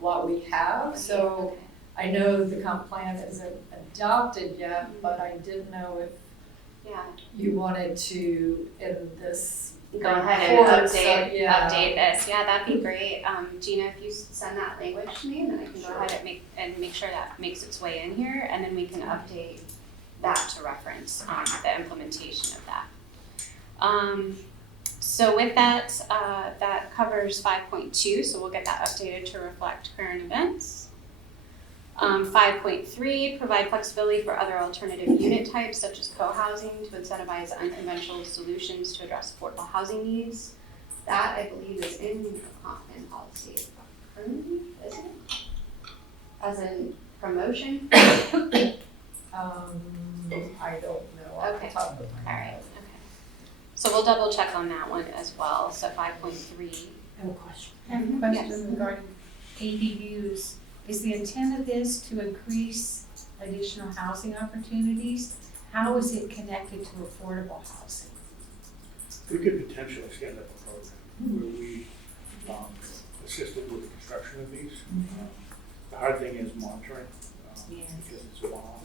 what we have. So I know the comp plan isn't adopted yet, but I didn't know if you wanted to, in this go ahead and report, update this. Yeah, that'd be great. Gina, if you send that language to me, and then I can go ahead and make sure that makes its way in here, and then we can update that to reference the implementation of that. So with that, that covers 5.2, so we'll get that updated to reflect current events. 5.3, provide flexibility for other alternative unit types such as co-housing to incentivize unconventional solutions to address affordable housing needs. That, I believe, is in the comp plan policy. Isn't it? As in promotion? I don't know. Okay. All right. Okay. So we'll double check on that one as well. So 5.3. I have a question. I have a question regarding ADUs. Is the intent of this to increase additional housing opportunities? How is it connected to affordable housing? We could potentially stand up a program where we assisted with the construction of these. The hard thing is monitoring because it's a one-off.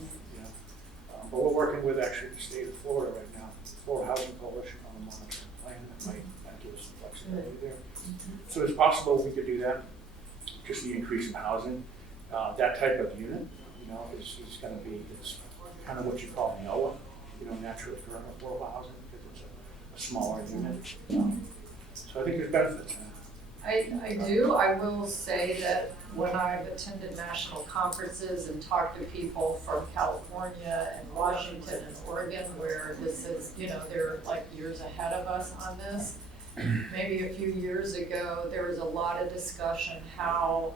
But we're working with actually the state of Florida right now, Florida Housing Coalition, on a monitoring plan that might give us some flexibility there. So it's possible we could do that. Just the increase in housing, that type of unit, is going to be, it's kind of what you call NOAA, naturally occurring affordable housing, because it's a smaller unit. So I think there's benefits in it. I do. I will say that when I've attended national conferences and talked to people from California and Washington and Oregon, where this is, they're like years ahead of us on this. Maybe a few years ago, there was a lot of discussion how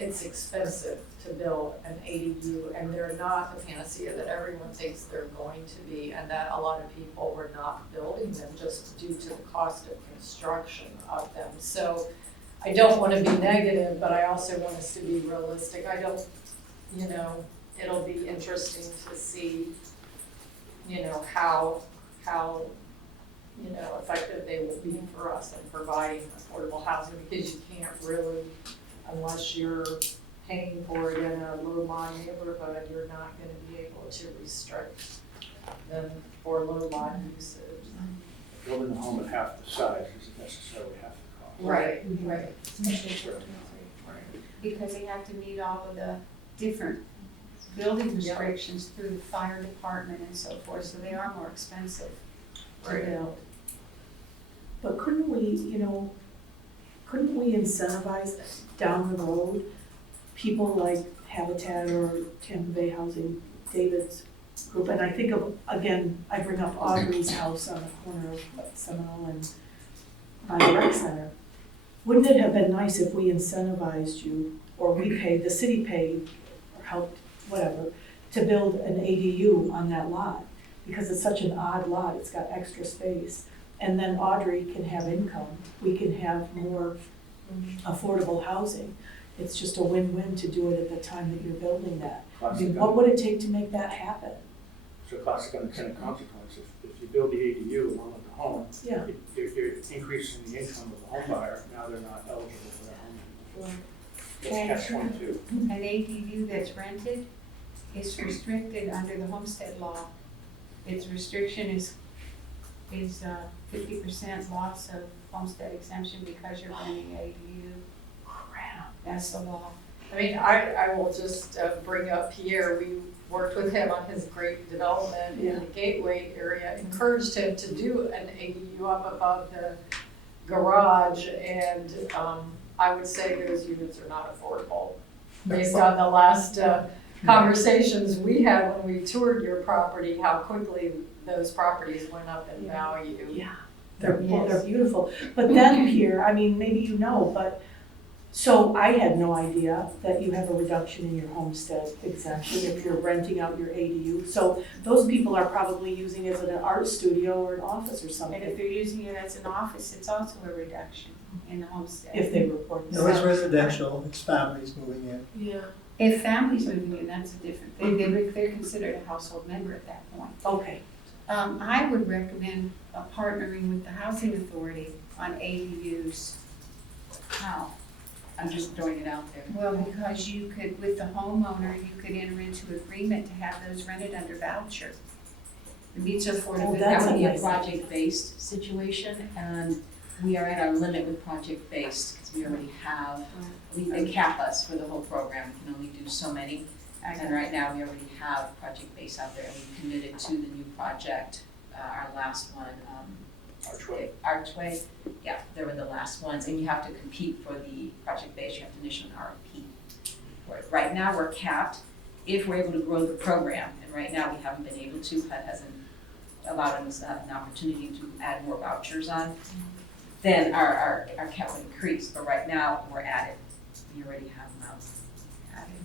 it's expensive to build an ADU, and they're not the panacea that everyone thinks they're going to be, and that a lot of people were not building them just due to the cost of construction of them. So I don't want to be negative, but I also want us to be realistic. I don't, you know, it'll be interesting to see, you know, how, you know, effective they will be for us in providing affordable housing, because you can't really, unless you're paying for it in a low-lying neighborhood, you're not gonna be able to restrict them for low-lying usage. Building a home at half the size isn't necessarily half the cost. Right, right. Because they have to meet all of the different building restrictions through the fire department and so forth, so they are more expensive to build. But couldn't we, you know, couldn't we incentivize down the road people like Habitat or Tampa Bay Housing, David's group? And I think of, again, I bring up Audrey's house on the corner of Seminole and by the rec center. Wouldn't it have been nice if we incentivized you, or we paid, the city paid, or helped, whatever, to build an ADU on that lot? Because it's such an odd lot, it's got extra space. And then Audrey can have income, we can have more affordable housing. It's just a win-win to do it at the time that you're building that. I mean, what would it take to make that happen? So classic unintended consequence, if you build the ADU along with the home, Yeah. you're increasing the income of the home buyer, now they're not eligible for that home. That's catch-22. An ADU that's rented is restricted under the homestead law. Its restriction is 50% loss of homestead exemption because you're renting ADU. Crap. That's the law. I mean, I will just bring up Pierre. We worked with him on his great development in the Gateway area, encouraged him to do an ADU up above the garage, and I would say those units are not affordable. Based on the last conversations we had when we toured your property, how quickly those properties went up in value. Yeah, they're beautiful. But then Pierre, I mean, maybe you know, but, so I had no idea that you have a reduction in your homestead exemption if you're renting out your ADU. So those people are probably using it as an art studio or an office or something. And if they're using it as an office, it's also a reduction in the homestead. If they report. No, it's residential, it's families moving in. Yeah. If families moving in, that's a different thing. They're considered a household member at that point. Okay. I would recommend partnering with the housing authority on ADUs. How? I'm just throwing it out there. Well, because you could, with the homeowner, you could enter into agreement to have those rented under voucher. It meets affordability. that's That would be a nice. project-based situation, and we are at our limit with project-based, because we already have, they cap us for the whole program, we can only do so many. And right now, we already have project-based out there, and we committed to the new project, our last one, Archway, yeah, they were the last ones, and you have to compete for the project base, you have to initial an RFP for it. Right now, we're capped if we're able to grow the program, and right now, we haven't been able to, HUD hasn't allowed us an opportunity to add more vouchers on, then our cap would increase, but right now, we're at it, we already have them out.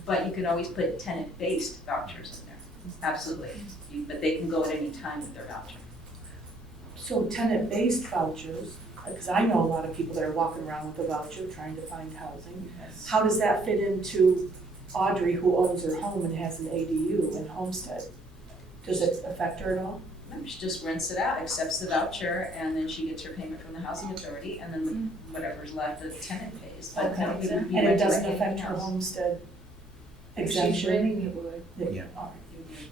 But you can always put tenant-based vouchers in there, absolutely, but they can go at any time with their voucher. So tenant-based vouchers, because I know a lot of people that are walking around with a voucher trying to find housing. Yes. How does that fit into Audrey, who owns her home and has an ADU in Homestead? Does it affect her at all? No, she just rents it out, accepts the voucher, and then she gets her payment from the housing authority, and then whatever's left, the tenant pays. But Okay. no, we would be And it renting doesn't like affect anything her else. homestead If she's exemption? renting, it would. Yeah.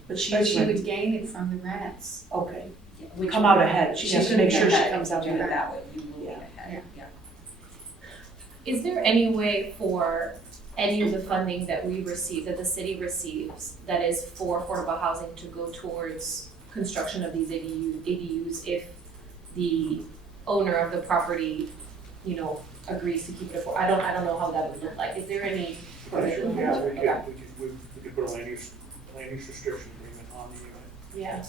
But she's But she renting, would gain it from the rents. okay. Yeah, which Come one? out ahead. She has to make sure she comes out Do it ahead. that way, you will Yeah. get ahead, yeah. Is there any way for any of the funding that we receive, that the city receives, that is for affordable housing to go towards construction of these ADUs if the owner of the property, you know, agrees to keep it I don't know how that would look like. Is there any? Yeah, we could put a land use restriction agreement on the unit, Yeah.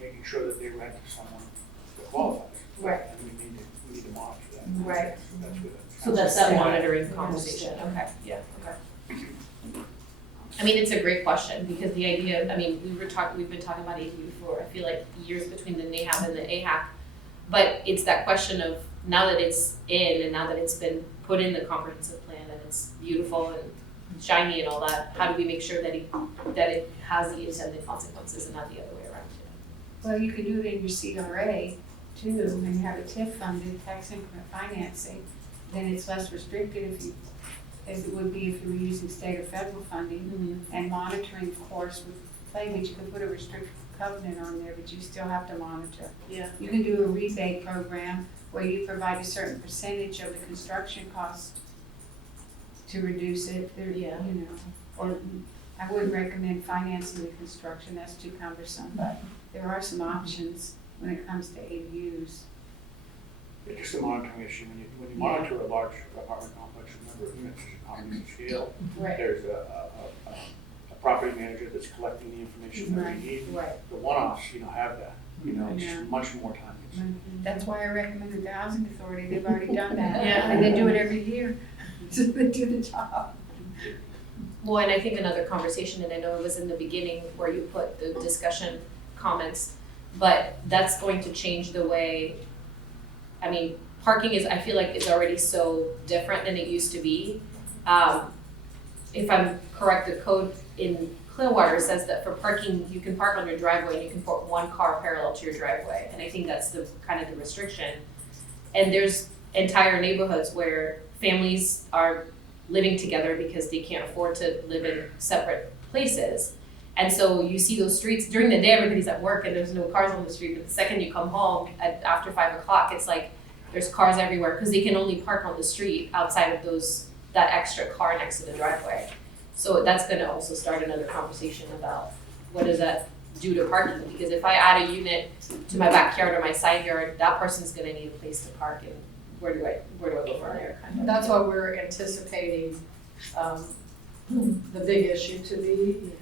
making sure that they rent to someone that qualifies. Right. And we need to monitor that. Right. That's good. So that's that monitoring conversation, okay, yeah, okay. I mean, it's a great question, because the idea, I mean, we've been talking about ADU for, I feel like, years between the NAHAB and the AHAC. But it's that question of, now that it's in and now that it's been put in the comprehensive plan and it's beautiful and shiny and all that, how do we make sure that it has the intended consequences and not the other way around? Well, you could do it in your CRA too, and you have a TIF funded tax increment financing, then it's less restricted as it would be if you were using state or federal funding. And monitoring, of course, would play, but you can put a restrictive covenant on there, but you still have to monitor. Yeah. You can do a rebate program where you provide a certain percentage of the construction cost to reduce it, Yeah. you know. Or I wouldn't recommend financing the construction, that's too cumbersome, but there are some options when it comes to ADUs. It's just a monitoring issue. When you monitor a large apartment complex, remember, units, economies of scale. Right. There's a property manager that's collecting the information that we need. Right. The one-offs, have that, it's Yeah. just much more time consuming. That's why I recommended the housing authority, they've already done that. Yeah. And they do it every year, so they do the job. Well, and I think another conversation, and I know it was in the beginning where you put the discussion comments, but that's going to change the way, I mean, parking is, I feel like, is already so different than it used to be. If I'm correct, the code in Clearwater says that for parking, you can park on your driveway and you can put one car parallel to your driveway. And I think that's the kind of the restriction. And there's entire neighborhoods where families are living together because they can't afford to live in separate places. And so you see those streets, during the day everybody's at work and there's no cars on the street, but the second you come home after 5 o'clock, it's like there's cars everywhere because they can only park on the street outside of that extra car next to the driveway. So that's gonna also start another conversation about what does that do to parking? Because if I add a unit to my backyard or my side yard, that person's gonna need a place to park, and where do I go from there? Kind of. That's what we're anticipating, the big issue to be,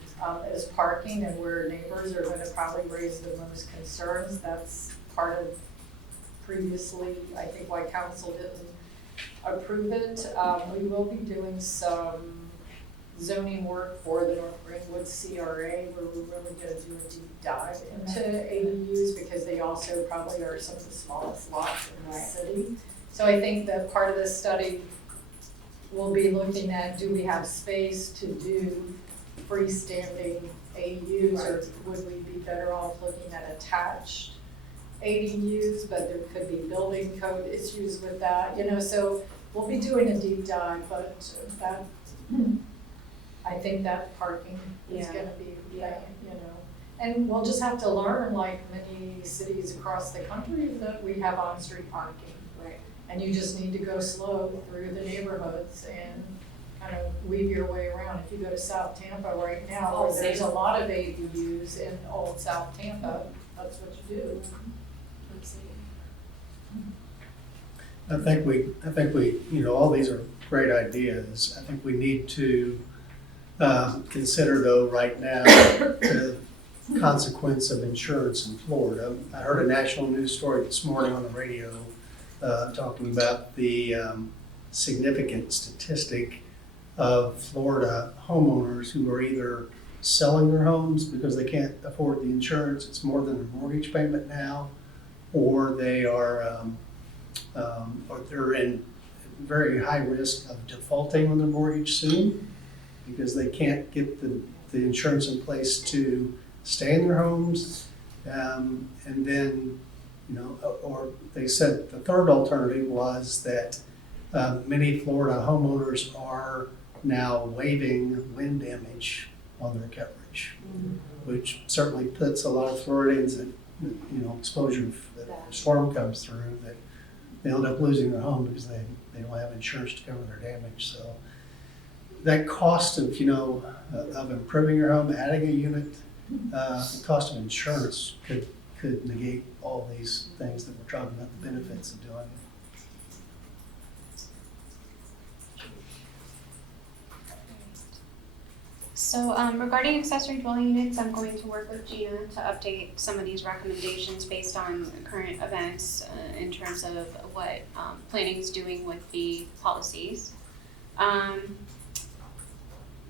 is parking, and where neighbors are gonna probably raise the most concerns. That's part of previously, I think, why council didn't approve it. We will be doing some zoning work for the North Greenwood CRA, where we're really gonna do a deep dive into ADUs, because they also probably are some of the smallest lots in the city. So I think that part of this study will be looking at, do we have space to do freestanding ADUs, or would we be better off looking at attached ADUs? But there could be building code issues with that, so we'll be doing a deep dive, but that, I think that parking is gonna be, and we'll just have to learn, like many cities across the country, that we have on-street parking. Right. And you just need to go slow through the neighborhoods and kind of weave your way around. If you go to South Tampa right now, where there's a lot of ADUs in old South Tampa, that's what you do. I think we, all these are great ideas. I think we need to consider, though, right now, the consequence of insurance in Florida. I heard a national news story this morning on the radio talking about the significant statistic of Florida homeowners who are either selling their homes because they can't afford the insurance, it's more than a mortgage payment now, or they are or they're in very high risk of defaulting on their mortgage soon because they can't get the insurance in place to stay in their homes. And then, or they said the third alternative was that many Florida homeowners are now waiving wind damage on their coverage, which certainly puts a lot of Floridians at, exposure if a storm comes through, that they end up losing their home because they don't have insurance to cover their damage. So that cost of, of improving your home, adding a unit, the cost of insurance could negate all these things that we're talking about, the benefits of doing it. So regarding accessory dwelling units, I'm going to work with Gina to update some of these recommendations based on current events in terms of what planning is doing with the policies.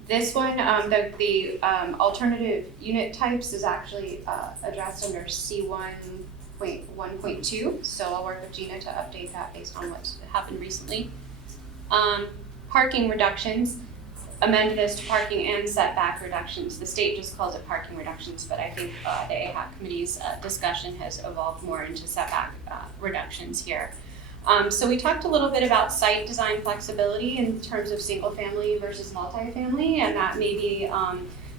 This one, the alternative unit types is actually addressed under C1.1.2, so I'll work with Gina to update that based on what's happened recently. Parking reductions, amend this to parking and setback reductions. The state just calls it parking reductions, but I think the AHAC committee's discussion has evolved more into setback reductions here. So we talked a little bit about site design flexibility in terms of single family versus multifamily, and that maybe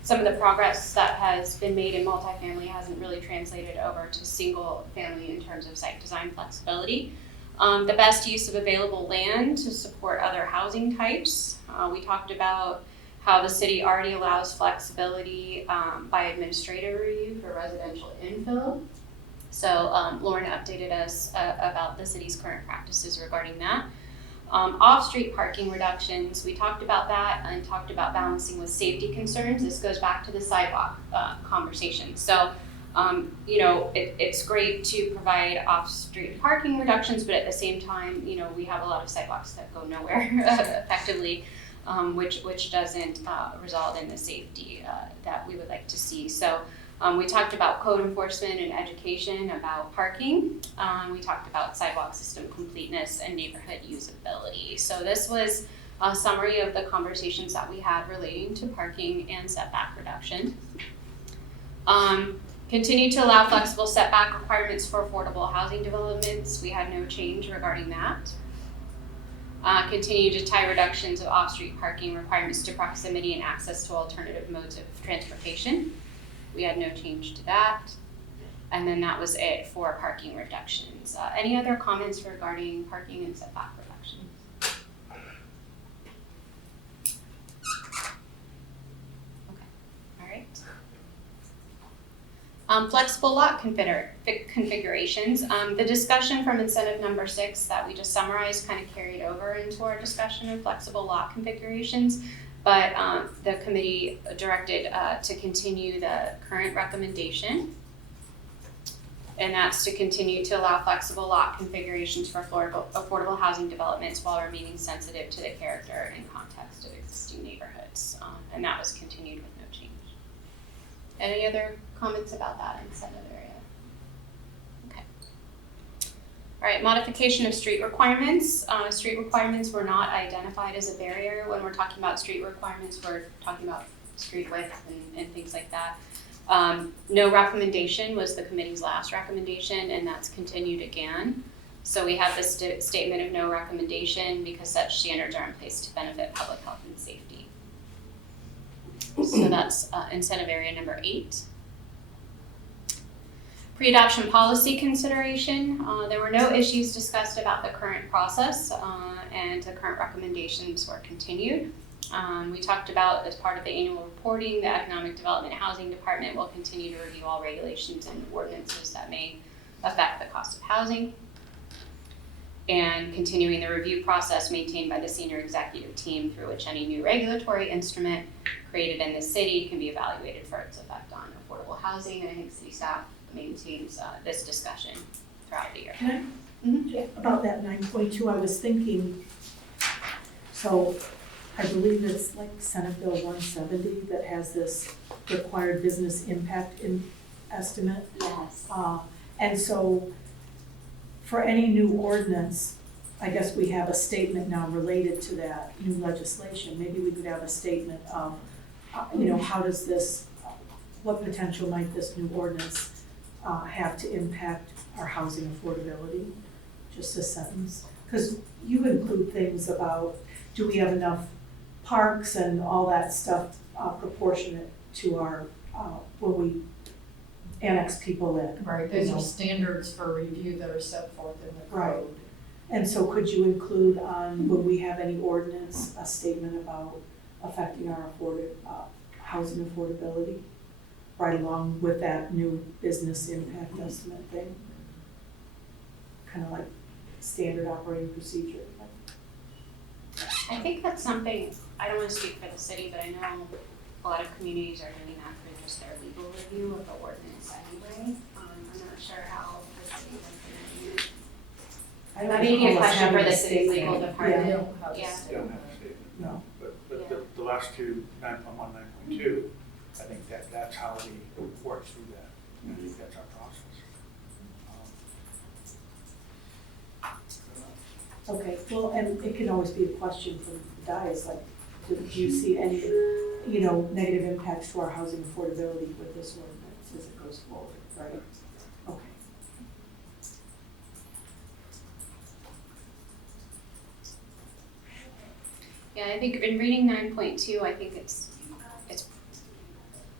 some of the progress that has been made in multifamily hasn't really translated over to single family in terms of site design flexibility. The best use of available land to support other housing types. We talked about how the city already allows flexibility by administrative review for residential infill. So Lauren updated us about the city's current practices regarding that. Off-street parking reductions, we talked about that and talked about balancing with safety concerns. This goes back to the sidewalk conversation. So, it's great to provide off-street parking reductions, but at the same time, we have a lot of sidewalks that go nowhere effectively, which doesn't result in the safety that we would like to see. So. We talked about code enforcement and education about parking. We talked about sidewalk system completeness and neighborhood usability. So this was a summary of the conversations that we had relating to parking and setback reduction. Continue to allow flexible setback requirements for affordable housing developments. We had no change regarding that. Continue to tie reductions of off-street parking requirements to proximity and access to alternative modes of transportation. We had no change to that. And then that was it for parking reductions. Any other comments regarding parking and setback reductions? Okay, all right. Flexible lot configurations. The discussion from incentive number 6 that we just summarized kind of carried over into our discussion of flexible lot configurations. But the committee directed to continue the current recommendation, and that's to continue to allow flexible lot configurations for affordable housing developments while remaining sensitive to the character and context of existing neighborhoods. And that was continued with no change. Any other comments about that incentive area? Okay. All right, modification of street requirements. Street requirements were not identified as a barrier. When we're talking about street requirements, we're talking about street width and things like that. No recommendation was the committee's last recommendation, and that's continued again. So we have this statement of no recommendation because such standards are in place to benefit public health and safety. So that's incentive area number 8. Pre-adoption policy consideration. There were no issues discussed about the current process, and the current recommendations were continued. We talked about, as part of the annual reporting, the Economic Development and Housing Department will continue to review all regulations and ordinances that may affect the cost of housing. And continuing the review process maintained by the senior executive team through which any new regulatory instrument created in the city can be evaluated for its effect on affordable housing. And I think city staff maintains this discussion throughout the year. Can I, about that 9.2, I was thinking, so I believe it's like Senate Bill 170 that has this required business impact estimate. Yes. And so for any new ordinance, I guess we have a statement now related to that new legislation. Maybe we could have a statement of, how does this, what potential might this new ordinance have to impact our housing affordability? Just a sentence. Because you include things about, do we have enough parks and all that stuff proportionate to our, when we annex people in. Right, those are standards for review that are set forth in the Right. code. And so could you include on, when we have any ordinance, a statement about affecting our housing affordability? Right along with that new business impact estimate thing? Kind of like standard operating procedure. I think that's something, I don't want to speak for the city, but I know a lot of communities are doing that for just their legal review of the ordinance anyway. I'm not sure how the city is implementing it. That may be a question for the city's legal They department. don't have a Yeah. They don't have a statement. No. But the last two, 9.1, 9.2, I think that's how we work through that. I think that's our process. Okay, well, and it can always be a question from the dais, like, do you see any, negative impacts to our housing affordability with this ordinance as it goes forward, right? Okay. Yeah, I think in reading 9.2, I think it's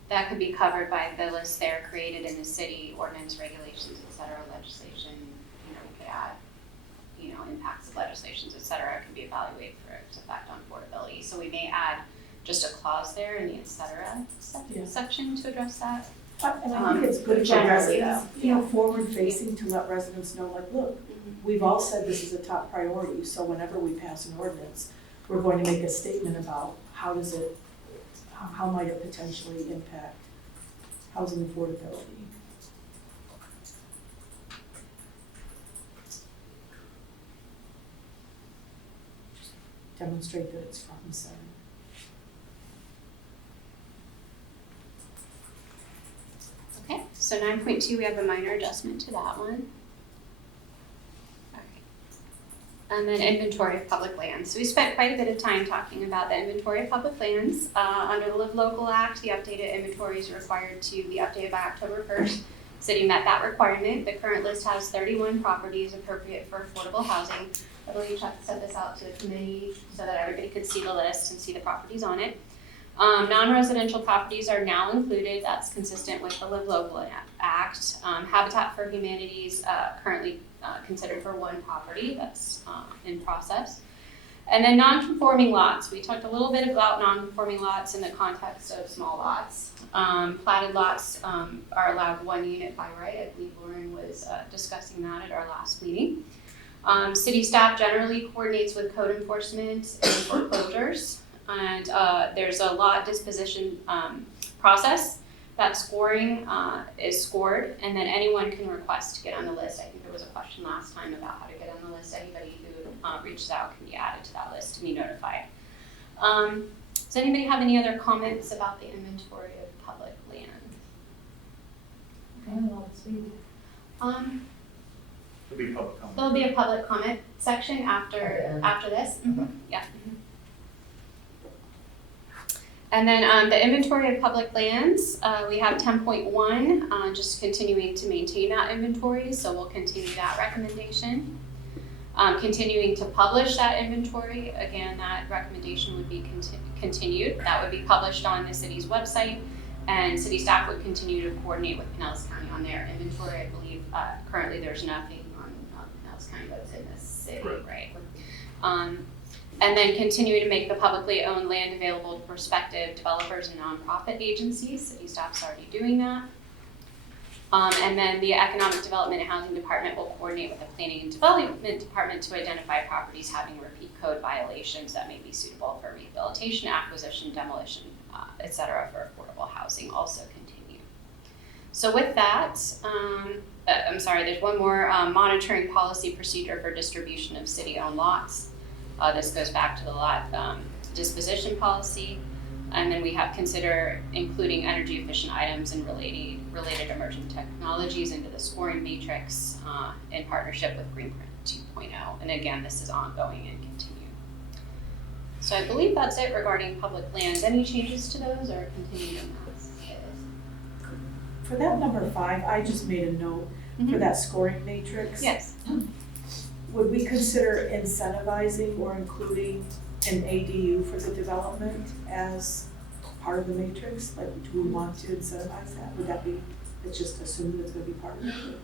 that could be covered by the list there created in the city ordinance, regulations, et cetera, legislation. We could add, impacts of legislations, et cetera, can be evaluated for its effect on affordability. So we may add just a clause there in the et cetera section to address that. And I think it's good for generally, residents, forward facing to let residents know, like, look, we've all said this is a top priority, so whenever we pass an ordinance, we're going to make a statement about how might it potentially impact housing affordability. Demonstrate that it's front and center. Okay, so 9.2, we have a minor adjustment to that one. And then inventory of public lands. So we spent quite a bit of time talking about the inventory of public lands. Under the Live Local Act, the updated inventory is required to be updated by October 1st. City met that requirement. The current list has 31 properties appropriate for affordable housing. I believe Chuck sent this out to the committee so that everybody could see the list and see the properties on it. Non-residential properties are now included. That's consistent with the Live Local Act. Habitat for Humanity is currently considered for one property. That's in process. And then non-conforming lots. We talked a little bit about non-conforming lots in the context of small lots. Platted lots are allowed 1 unit by right. I believe Lauren was discussing that at our last meeting. City staff generally coordinates with code enforcement and foreclosures. And there's a lot disposition process. That scoring is scored, and then anyone can request to get on the list. I think there was a question last time about how to get on the list. Anybody who reaches out can be added to that list to be notified. Does anybody have any other comments about the inventory of public land? There'll be public comment. There'll be a public comment section after this. Mm-hmm. Yeah. And then the inventory of public lands, we have 10.1, just continuing to maintain that inventory, so we'll continue that recommendation. Continuing to publish that inventory, again, that recommendation would be continued. That would be published on the city's website, and city staff would continue to coordinate with Pinellas County on their inventory. I believe currently there's nothing on Pinellas County that's in the city, right? And then continue to make the publicly owned land available to prospective developers and nonprofit agencies. City staff's already doing that. And then the Economic Development and Housing Department will coordinate with the Planning and Development Department to identify properties having repeat code violations that may be suitable for rehabilitation, acquisition, demolition, et cetera, for affordable housing also continue. So with that, I'm sorry, there's one more monitoring policy procedure for distribution of city-owned lots. This goes back to the lot disposition policy. And then we have consider including energy efficient items and related emerging technologies into the scoring matrix in partnership with Greenprint 2.0. And again, this is ongoing and continue. So I believe that's it regarding public lands. Any changes to those or continue on that? For that number 5, I just made a note for that scoring matrix. Yes. Would we consider incentivizing or including an ADU for the development as part of the matrix? Like, do we want to incentivize that? Would that be, it's just assumed it's going to be part of it?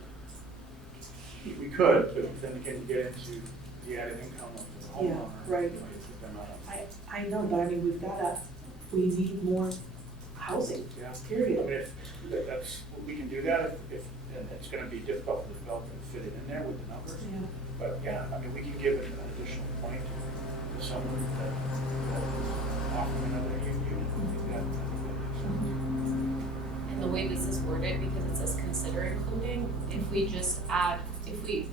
We could, but then again, you get into the added income of the homeowner. Yeah, right. You know, you put them on I know, but I mean, we need more housing, period. I mean, that's, we can do that if and it's going to be difficult for the developer to fit it in there with the numbers. Yeah. But yeah, I mean, we can give it an additional point to someone that offering another unit. I think that And the way this is worded, because it says consider including, if we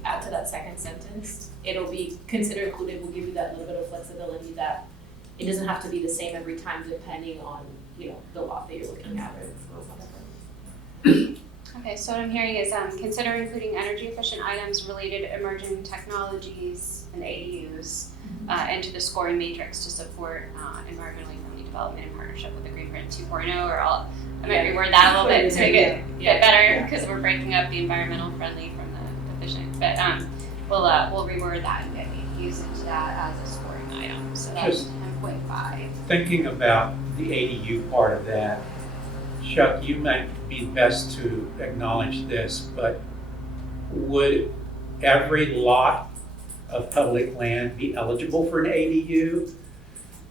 add to that second sentence, it'll be consider included will give you that little bit of flexibility that it doesn't have to be the same every time depending on, the lot that you're looking at or whatever. Okay, so what I'm hearing is consider including energy efficient items, related emerging technologies, and ADUs into the scoring matrix to support environmentally friendly development in partnership with the Green Print 2.0, or I might reword that a little bit to make it get better, because we're breaking up the environmental friendly from the efficient. But we'll reword that and get ADUs into that as a scoring item. So that's 10.5. Thinking about the ADU part of that, Chuck, you might be best to acknowledge this, but would every lot of public land be eligible for an ADU?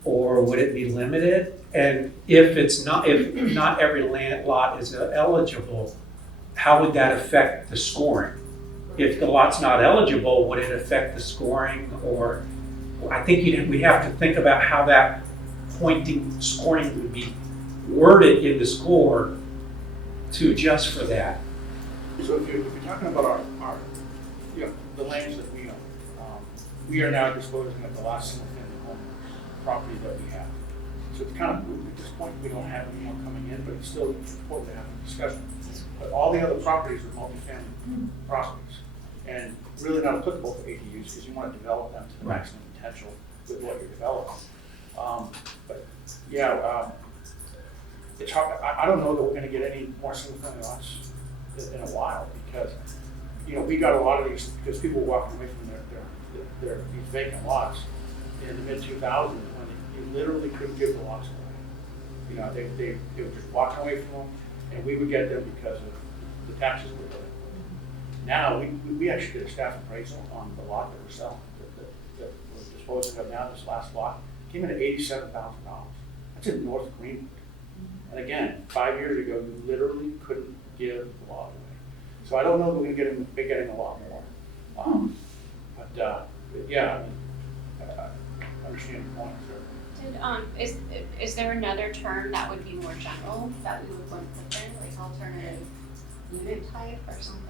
Or would it be limited? And if not every lot is eligible, how would that affect the scoring? If the lot's not eligible, would it affect the scoring? Or I think we have to think about how that scoring would be worded in the score to adjust for that. So if you're talking about our the lands that we own, we are now disposing of the last single-family home property that we have. So it's kind of moot at this point. We don't have any more coming in, but it's still important to have a discussion. But all the other properties are multifamily properties, and really not applicable for ADUs because you want to develop them to the maximum potential with what you're developing. But yeah, it's hard. I don't know that we're going to get any more single-family lots in a while because we got a lot of these because people were walking away from their these vacant lots in the mid-2000s when you literally couldn't give the lots away. They were just walking away from them, and we would get them because of the taxes we were. Now we actually did a staff appraisal on the lot that we're selling that we're disposing of now. This last lot came in at $87,000. That's in North Greenwood. And again, 5 years ago, you literally couldn't give the lot away. So I don't know if we're going to be getting a lot more. Yeah, I understand the point. Is there another term that would be more general that we would want to put in, like alternative unit type or something?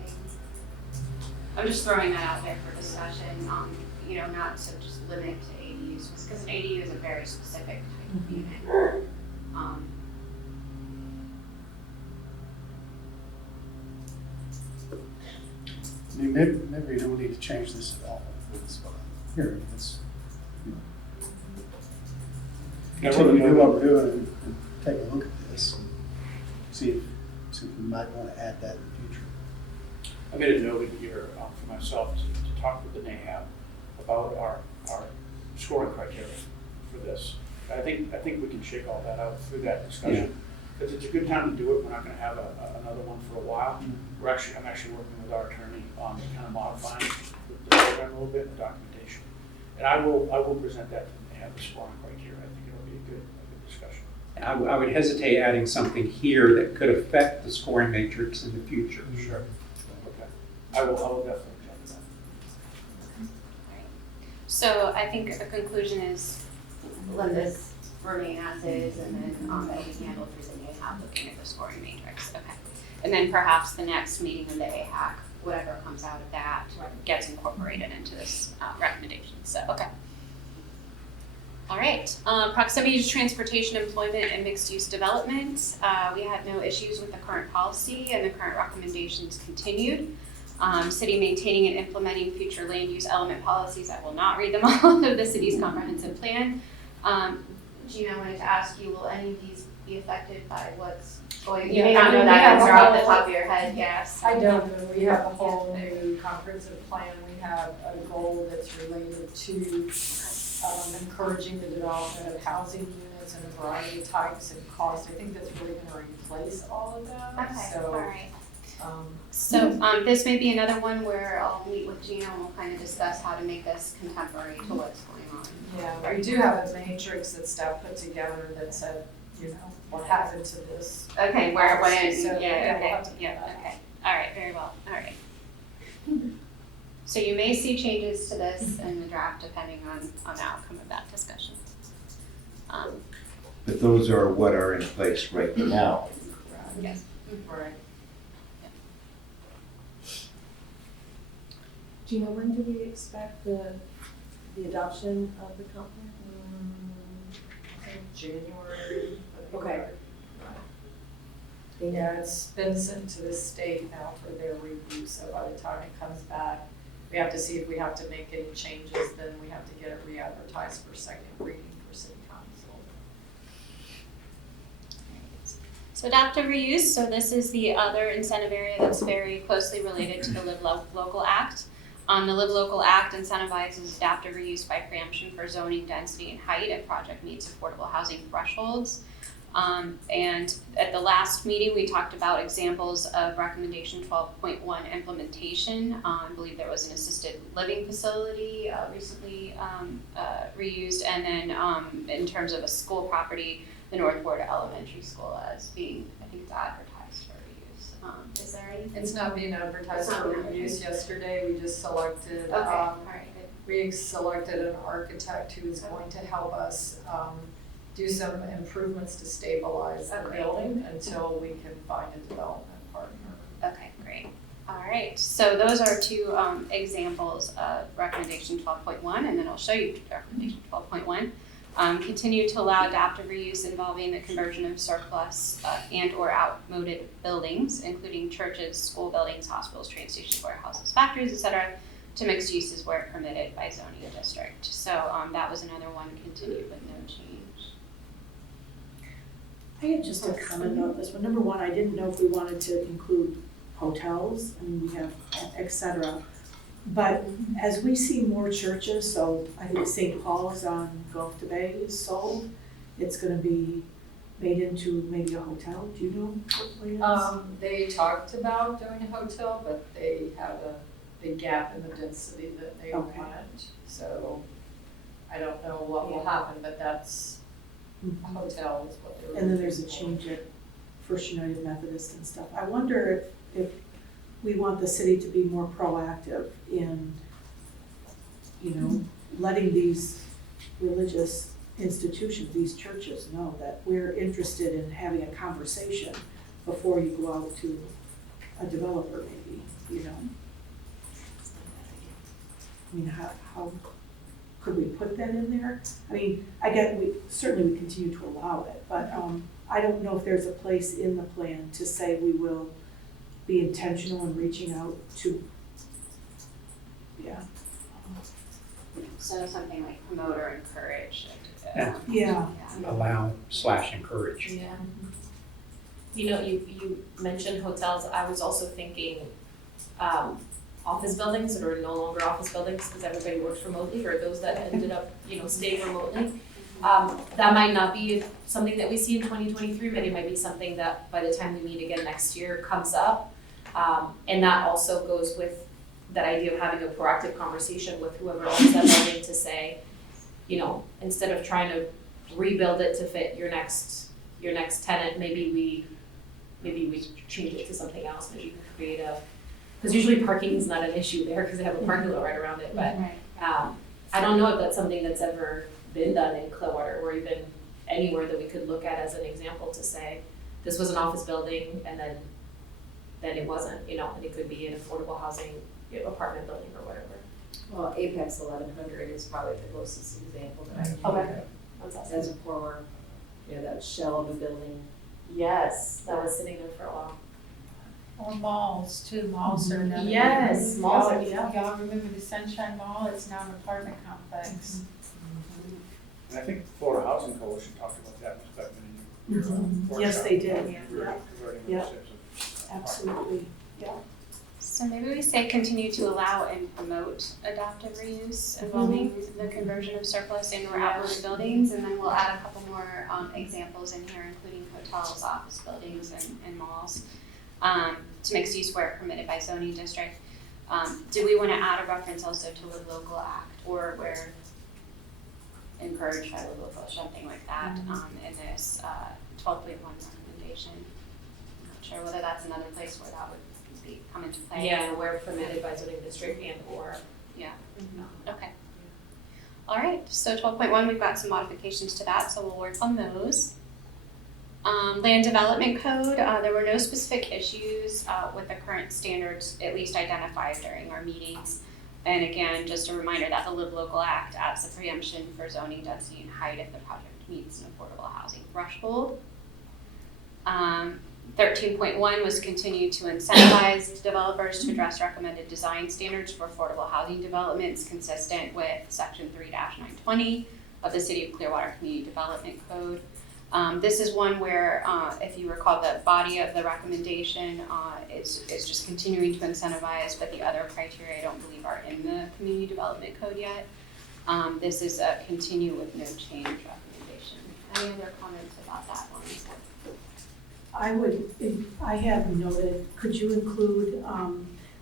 I'm just throwing that out there for discussion, not to just limit to ADUs, because an ADU is a very specific type of unit. I mean, maybe we don't need to change this at all. Here, let's continue to do what we're doing and take a look at this and see if we might want to add that in the future. I made a note here for myself to talk with the NAHAB about our scoring criteria for this. I think we can shake all that out through that discussion. Because it's a good time to do it. We're not going to have another one for a while. I'm actually working with our attorney on kind of modifying the program a little bit, the documentation. And I will present that to have the scoring criteria. I think it'll be a good discussion. I would hesitate adding something here that could affect the scoring matrix in the future. Sure. Okay. I will definitely jump to that. So I think a conclusion is let this remain as is, and then that we handle if there's any AHAC looking at the scoring matrix. Okay. And then perhaps the next meeting of the AHAC, whatever comes out of that, gets incorporated into this recommendation. So, okay. All right. Proximity to transportation, employment, and mixed-use development. We had no issues with the current policy, and the current recommendations continued. City maintaining and implementing future land use element policies. I will not read them all of the city's comprehensive plan. Gina, I wanted to ask you, will any of these be affected by what's going? You may not know that answer off the top of your head. Yes. I don't know. We have a whole new comprehensive plan. We have a goal that's related to encouraging the development of housing units in a variety of types and cost. I think that's really going to replace all of that. Okay. So, all right. So this may be another one where I'll meet with Gina and we'll kind of discuss how to make this contemporary to what's going on. Yeah, we do have a matrix that staff put together that said, what happened to this. Okay, where it went. So, okay. All right, very well. All right. So you may see changes to this in the draft depending on the outcome of that discussion. But those are what are in place right now. Yes. Right. Gina, when do we expect the adoption of the comp plan? January. Okay. Yeah, it's been sent to the state now for their review, so by the time it comes back, we have to see if we have to make any changes, then we have to get it re-advertised for second reading for city council. So adaptive reuse, so this is the other incentive area that's very closely related to the Live Local Act. The Live Local Act incentivizes adaptive reuse by preemption for zoning density and height if project meets affordable housing thresholds. And at the last meeting, we talked about examples of recommendation 12.1 implementation. I believe there was an assisted living facility recently reused, and then in terms of a school property, the North Ward Elementary School as being, I think it's advertised for reuse. Is there anything? It's not being advertised for reviews yesterday, we just selected, All right, good. we selected an architect who is going to help us do some improvements to stabilize the building until we can find a development partner. Okay, great. All right, so those are two examples of recommendation 12.1, and then I'll show you recommendation 12.1. Continue to allow adaptive reuse involving the conversion of surplus and or outmoded buildings, including churches, school buildings, hospitals, train stations, warehouses, factories, etc., to mixed uses where permitted by zoning district. So that was another one, continued with no change. I had just a comment about this one. Number one, I didn't know if we wanted to include hotels, I mean, we have et cetera. But as we see more churches, so I think St. Paul's on Gulf to Bay is sold, it's gonna be made into maybe a hotel, do you know what plans? They talked about doing a hotel, but they have a big gap in the density that they Okay. want. So I don't know what will happen, but that's, a hotel is what they're. And then there's a change at First United Methodist and stuff. I wonder if we want the city to be more proactive in, you know, letting these religious institutions, these churches know that we're interested in having a conversation before you go out to a developer maybe, you know? I mean, how could we put that in there? I mean, I get, we continue to allow it, but I don't know if there's a place in the plan to say we will be intentional in reaching out to, yeah. So something like promote or encourage. Yeah. Allow/encourage. Yeah. You know, you mentioned hotels. I was also thinking office buildings that are no longer office buildings because everybody works remotely, or those that ended up, staying remotely. That might not be something that we see in 2023, but it might be something that by the time we meet again next year comes up. And that also goes with that idea of having a proactive conversation with whoever owns that building to say, instead of trying to rebuild it to fit your next tenant, maybe we change it to something else. Maybe you can create because usually parking is not an issue there because they have a parking lot right around it. But I don't know if that's something that's ever been done in Clearwater or even anywhere that we could look at as an example to say this was an office building and then it wasn't, and it could be an affordable housing apartment building or whatever. Well, Apex 1100 is probably the closest example that I can think Okay. of. As a former, that shell of a building. Yes, that was sitting there for a while. Or malls too, malls are another. Yes, malls are, Y'all remember the Sunshine Mall? It's now an apartment complex. And I think Florida Housing Coalition talked about that in their workshop. Yes, they did, Converting Yeah. those types of Absolutely, yeah. So maybe we say continue to allow and promote adaptive reuse involving the conversion of surplus and or outmoded buildings, and then we'll add a couple more examples in here, including hotels, office buildings, and malls, to mixed use where permitted by zoning district. Do we want to add a reference also to Live Local Act or where encouraged by Live Local, something like that in this 12.1 recommendation? I'm not sure whether that's another place where that would come into play. Yeah, where permitted by zoning district and or. Yeah. Okay. All right. So 12.1, we've got some modifications to that, so we'll work on those. Land development code. There were no specific issues with the current standards, at least identified during our meetings. And again, just a reminder that the Live Local Act adds the preemption for zoning density and height if the project meets an affordable housing threshold. 13.1 was continue to incentivize developers to address recommended design standards for affordable housing developments consistent with section 3-920 of the City of Clearwater Community Development Code. This is one where, if you recall, the body of the recommendation is just continuing to incentivize, but the other criteria I don't believe are in the Community Development Code yet. This is a continue with no change recommendation. Any other comments about that one? I have noted, could you include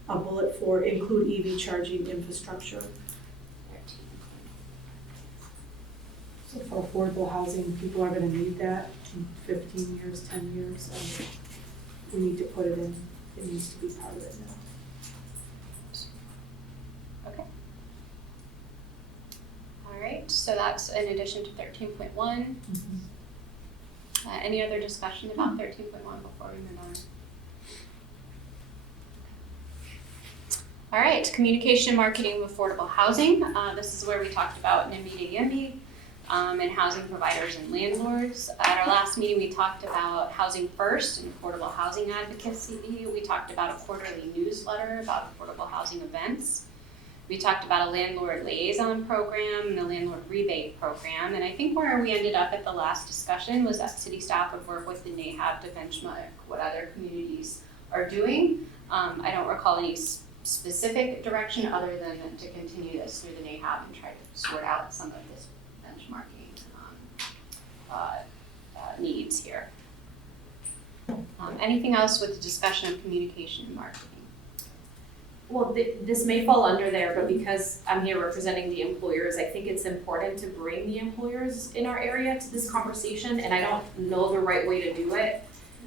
a bullet for include EV charging infrastructure? 13. So for affordable housing, people are gonna need that in 15 years, 10 years, and we need to put it in, it needs to be part of it now. Okay. All right, so that's in addition to 13.1. Any other discussion about 13.1 before we move on? All right, communication and marketing of affordable housing. This is where we talked about NIMBY and housing providers and landlords. At our last meeting, we talked about Housing First and affordable housing advocacy. We talked about a quarterly newsletter about affordable housing events. We talked about a landlord liaison program and a landlord rebate program. And I think where we ended up at the last discussion was that city staff would work with the NAHAB to benchmark what other communities are doing. I don't recall any specific direction other than to continue this through the NAHAB and try to sort out some of this benchmarking needs here. Anything else with the discussion of communication and marketing? Well, this may fall under there, but because I'm here representing the employers, I think it's important to bring the employers in our area to this conversation, and I don't know the right way to do it.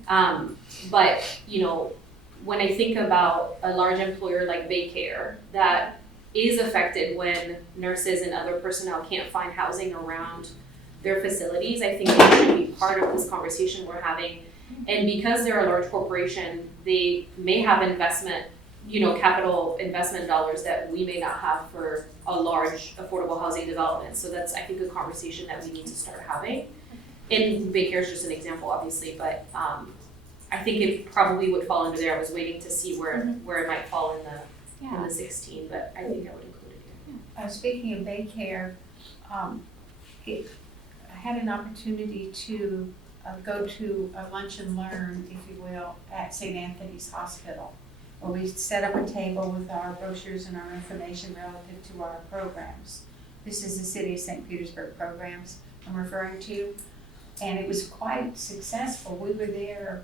But, you know, when I think about a large employer like Baycare that is affected when nurses and other personnel can't find housing around their facilities, I think it should be part of this conversation we're having. And because they're a large corporation, they may have investment, you know, capital investment dollars that we may not have for a large affordable housing development. So that's, I think, a conversation that we need to start having. And Baycare is just an example, obviously, but I think it probably would fall under there. I was waiting to see where it might fall in the 16, but I think I would include it here. Speaking of Baycare, I had an opportunity to go to a lunch and learn, if you will, at St. Anthony's Hospital, where we set up a table with our brochures and our information relative to our programs. This is the City of St. Petersburg programs I'm referring to, and it was quite successful. We were there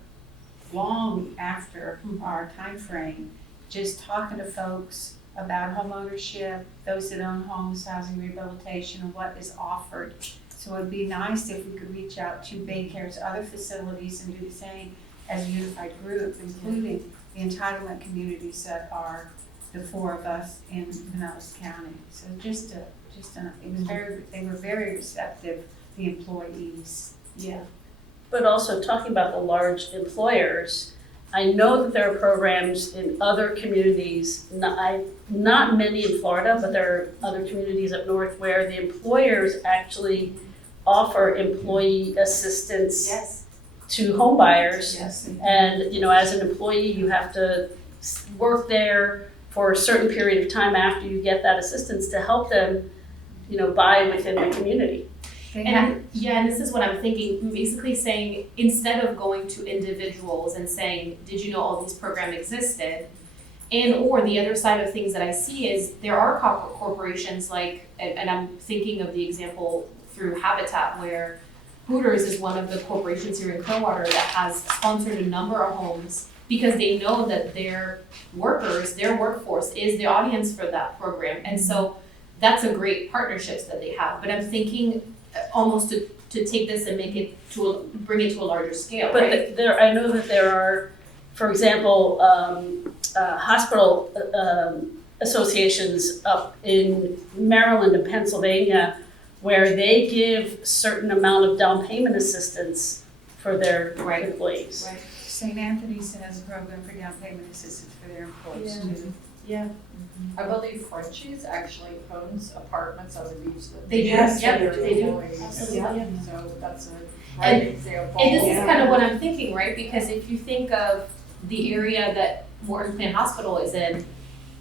long after our time frame, just talking to folks about home ownership, those that own homes, housing rehabilitation, and what is offered. So it'd be nice if we could reach out to Baycare's other facilities and do the same as a unified group, including the entitlement communities that are the four of us in Pinellas County. So they were very receptive, the employees. Yeah. But also talking about the large employers, I know that there are programs in other communities, not many in Florida, but there are other communities up north where the employers actually offer employee assistance to home buyers. Yes. And, you know, as an employee, you have to work there for a certain period of time after you get that assistance to help them, you know, buy within the community. And this is what I'm thinking, basically saying, instead of going to individuals and saying, did you know all these programs existed? And or the other side of things that I see is there are corporations like, and I'm thinking of the example through Habitat where Hooters is one of the corporations here in Clearwater that has sponsored a number of homes because they know that their workers, their workforce is the audience for that program. And so that's a great partnerships that they have. But I'm thinking almost to take this and bring it to a larger scale. But right? I know that there are, for example, hospital associations up in Maryland and Pennsylvania where they give certain amount of down payment assistance for their employees. Right. St. Anthony's has a program for down payment assistance for their employees too. Yeah. I believe Frenchie's actually owns apartments on the beach that They do, use yep, their they do. employees. Absolutely. So that's a And- great example. And this is kind of what I'm thinking, right? Because if you think of the area that Morton Plant Hospital is in,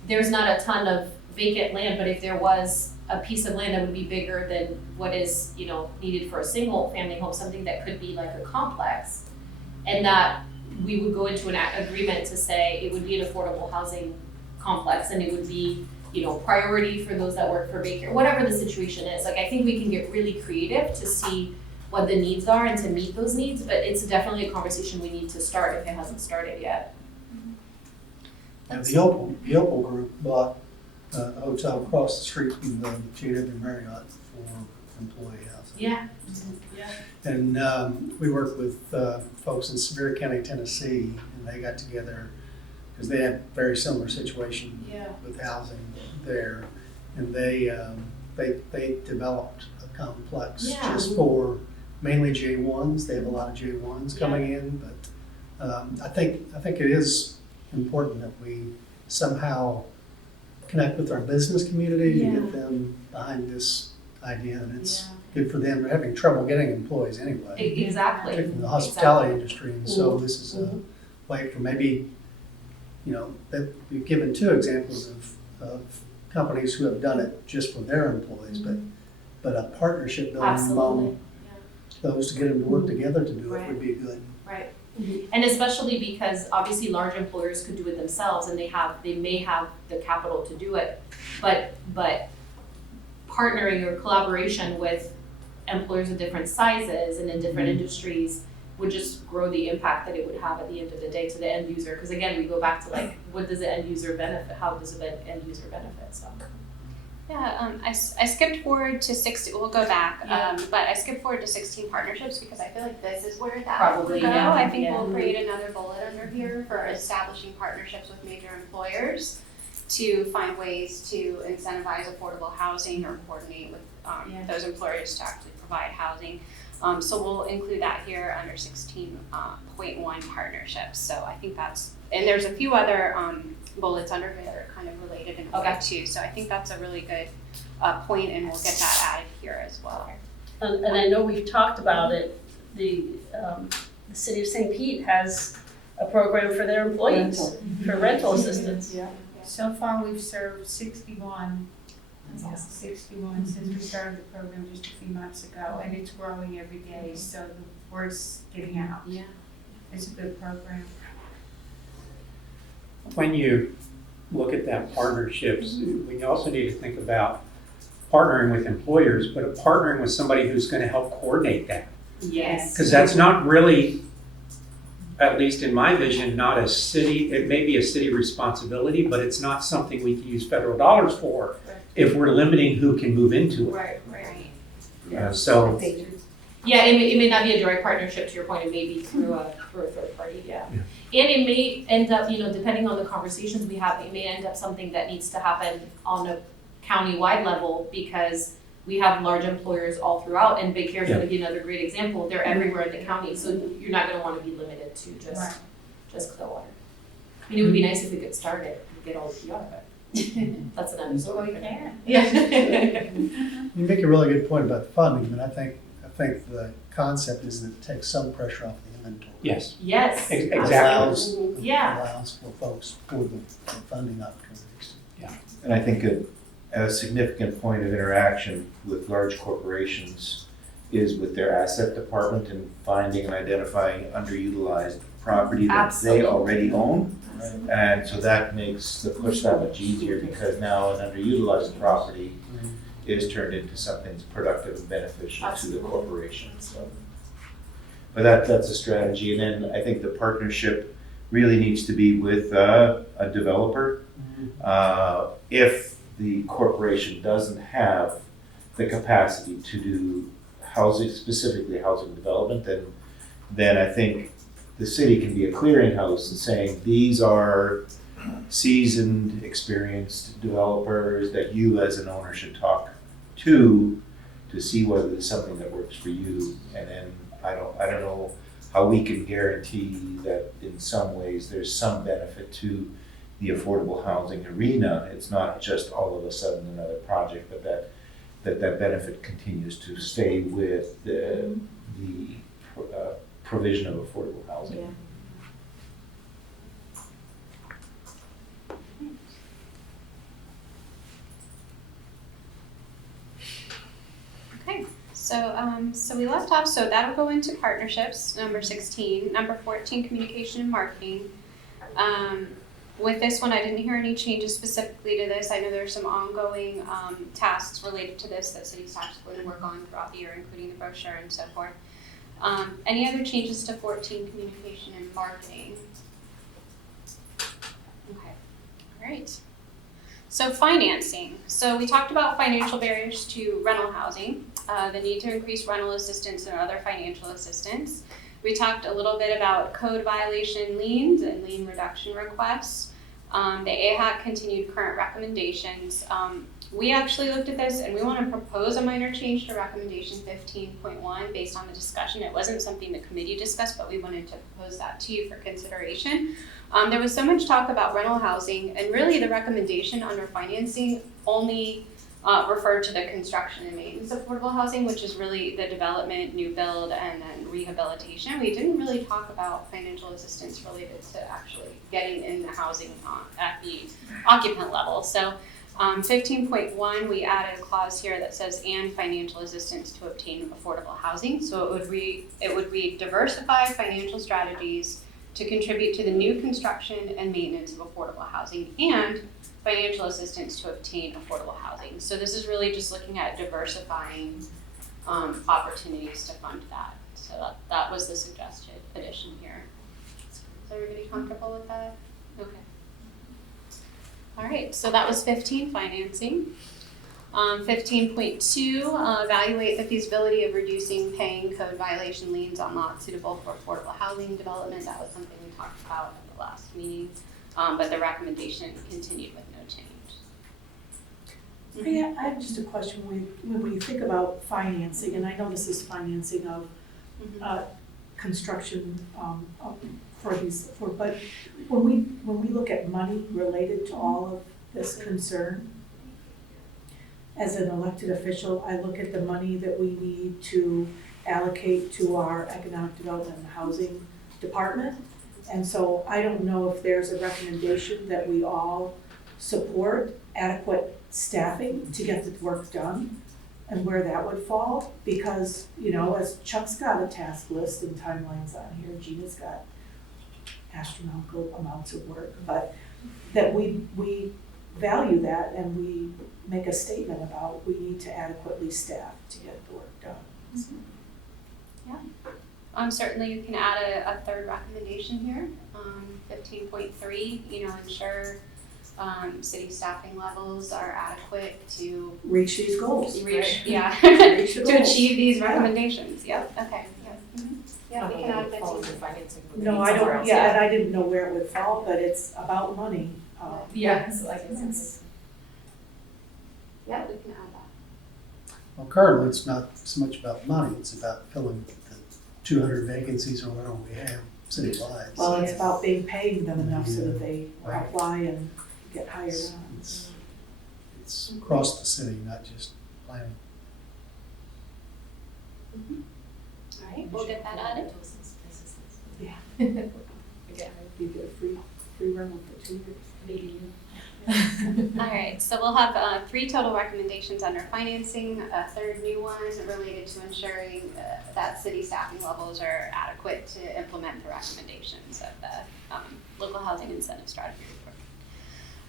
there's not a ton of vacant land, but if there was a piece of land that would be bigger than what is, needed for a single family home, something that could be like a complex, and that we would go into an agreement to say it would be an affordable housing complex and it would be, priority for those that work for Baker, whatever the situation is. Like, I think we can get really creative to see what the needs are and to meet those needs, but it's definitely a conversation we need to start if it hasn't started yet. And the Opal Group bought a hotel across the street from the JW Marriott for employee housing. Yeah. And we worked with folks in Sevier County, Tennessee, and they got together because they had a very similar situation Yeah. with housing there. And they developed a complex Yeah. just for mainly J1s. They have a lot of J1s coming in, but I think it is important that we somehow connect with our business community to get them behind this idea, and it's good for them. They're having trouble getting employees anyway, Exactly. particularly in the hospitality industry, and so this is a way for maybe, that we've given 2 examples of companies who have done it just for their employees, but a partnership building Absolutely. among those to get them to work together to do it would be good. Right. And especially because obviously large employers could do it themselves and they may have the capital to do it, but partnering or collaboration with employers of different sizes and in different industries would just grow the impact that it would have at the end of the day to the end user. Because again, we go back to like, what does the end user benefit? How does the end user benefit? So. Yeah, I skipped forward to 60, we'll go back, Yeah. but I skipped forward to 16 partnerships because I feel like this is where that Probably, would go. yeah, I think yeah. we'll create another bullet under here for establishing partnerships with major employers to find ways to incentivize affordable housing or coordinate with those employers to actually provide housing. So we'll include that here under 16.1 partnerships. So I think and there's a few other bullets under here that are kind of related in a way too. So I think that's a really good point, and we'll get that added here as well. And I know we've talked about it, the city of St. Pete has a program for their employees, for rental assistance. So far, we've served 61 since we started the program just a few months ago, and it's growing every day, so the word's getting out. Yeah. It's a good program. When you look at that partnerships, we also need to think about partnering with employers, but partnering with somebody who's going to help coordinate that. Yes. Because that's not really, at least in my vision, not a city, it may be a city responsibility, but it's not something we can use federal dollars for if we're limiting who can move into it. Right. So, Yeah, it may not be a direct partnership, to your point, it may be through a third party, yeah. And it may end up, depending on the conversations we have, it may end up something that needs to happen on a county-wide level, because we have large employers all throughout, and Big Care is gonna be another great example, they're everywhere in the county, so you're not gonna wanna be limited to just Clearwater. I mean, it would be nice if we could start it and get all the PR, but that's another story. we can. Yeah. You make a really good point about the funding, but I think the concept is that it takes some pressure off the inventory. yes, Yes. exactly. Allows for folks for the funding opportunities. And I think a significant point of interaction with large corporations is with their asset department and finding and identifying underutilized property that they already own. And so that makes the push that much easier, because now an underutilized property is turned into something that's productive and beneficial to the corporation. So, but that's a strategy. And then I think the partnership really needs to be with a developer. If the corporation doesn't have the capacity to do housing, specifically housing development, then I think the city can be a clearinghouse and saying, these are seasoned, experienced developers that you as an owner should talk to see whether it's something that works for you. And then I don't know how we can guarantee that in some ways there's some benefit to the affordable housing arena. It's not just all of a sudden another project, but that benefit continues to stay with the provision of affordable housing. Yeah. Okay, so we left off, so that'll go into partnerships, number 16. Number 14, communication and marketing. With this one, I didn't hear any changes specifically to this. I know there's some ongoing tasks related to this that city staff is going to work on throughout the year, including the brochure and so forth. Any other changes to 14, communication and marketing? Okay, all right. So financing. So we talked about financial barriers to rental housing, the need to increase rental assistance and other financial assistance. We talked a little bit about code violation liens and lien reduction requests. The AHAC continued current recommendations. We actually looked at this and we want to propose a minor change to recommendation 15.1 based on the discussion. It wasn't something the committee discussed, but we wanted to propose that to you for consideration. There was so much talk about rental housing, and really the recommendation under financing only referred to the construction and maintenance of affordable housing, which is really the development, new build, and then rehabilitation. We didn't really talk about financial assistance related to actually getting in the housing at the occupant level. So 15.1, we added a clause here that says, and financial assistance to obtain affordable housing. So it would read diversify financial strategies to contribute to the new construction and maintenance of affordable housing and financial assistance to obtain affordable housing. So this is really just looking at diversifying opportunities to fund that. So that was the suggested addition here. Is everybody comfortable with that? Okay. All right, so that was 15, financing. 15.2, evaluate the feasibility of reducing paying code violation liens on lots suitable for affordable housing development. That was something we talked about at the last meeting, but the recommendation continued with no change. Yeah, I have just a question. When we think about financing, and I know this is financing of construction but when we look at money related to all of this concern, as an elected official, I look at the money that we need to allocate to our economic development and housing department. And so I don't know if there's a recommendation that we all support adequate staffing to get the work done and where that would fall. Because, you know, as Chuck's got a task list and timelines on here, Gina's got astronomical amounts of work, but that we value that and we make a statement about we need to adequately staff to get the work done. Yeah. Certainly you can add a third recommendation here. 15.3, ensure city staffing levels are adequate to reach these goals. Reach the goals. To achieve these recommendations. Yep. Okay. Yep. Mm-hmm. Yeah, we can add 15. No, I don't. Yeah, and I didn't know where it would fall, but it's about money. Yeah, so I guess it's. Yeah, we can add that. Well, currently, it's not so much about money, it's about filling the 200 vacancies or whatever we have citywide. Well, it's about being paid them enough so that they apply and get hired on. It's across the city, not just planning. Mm-hmm. All right, we'll get that added. Yeah. You get a free rental for 2 years. Maybe you. All right, so we'll have 3 total recommendations under financing, a third new one related to ensuring that city staffing levels are adequate to implement the recommendations of the local housing incentive strategy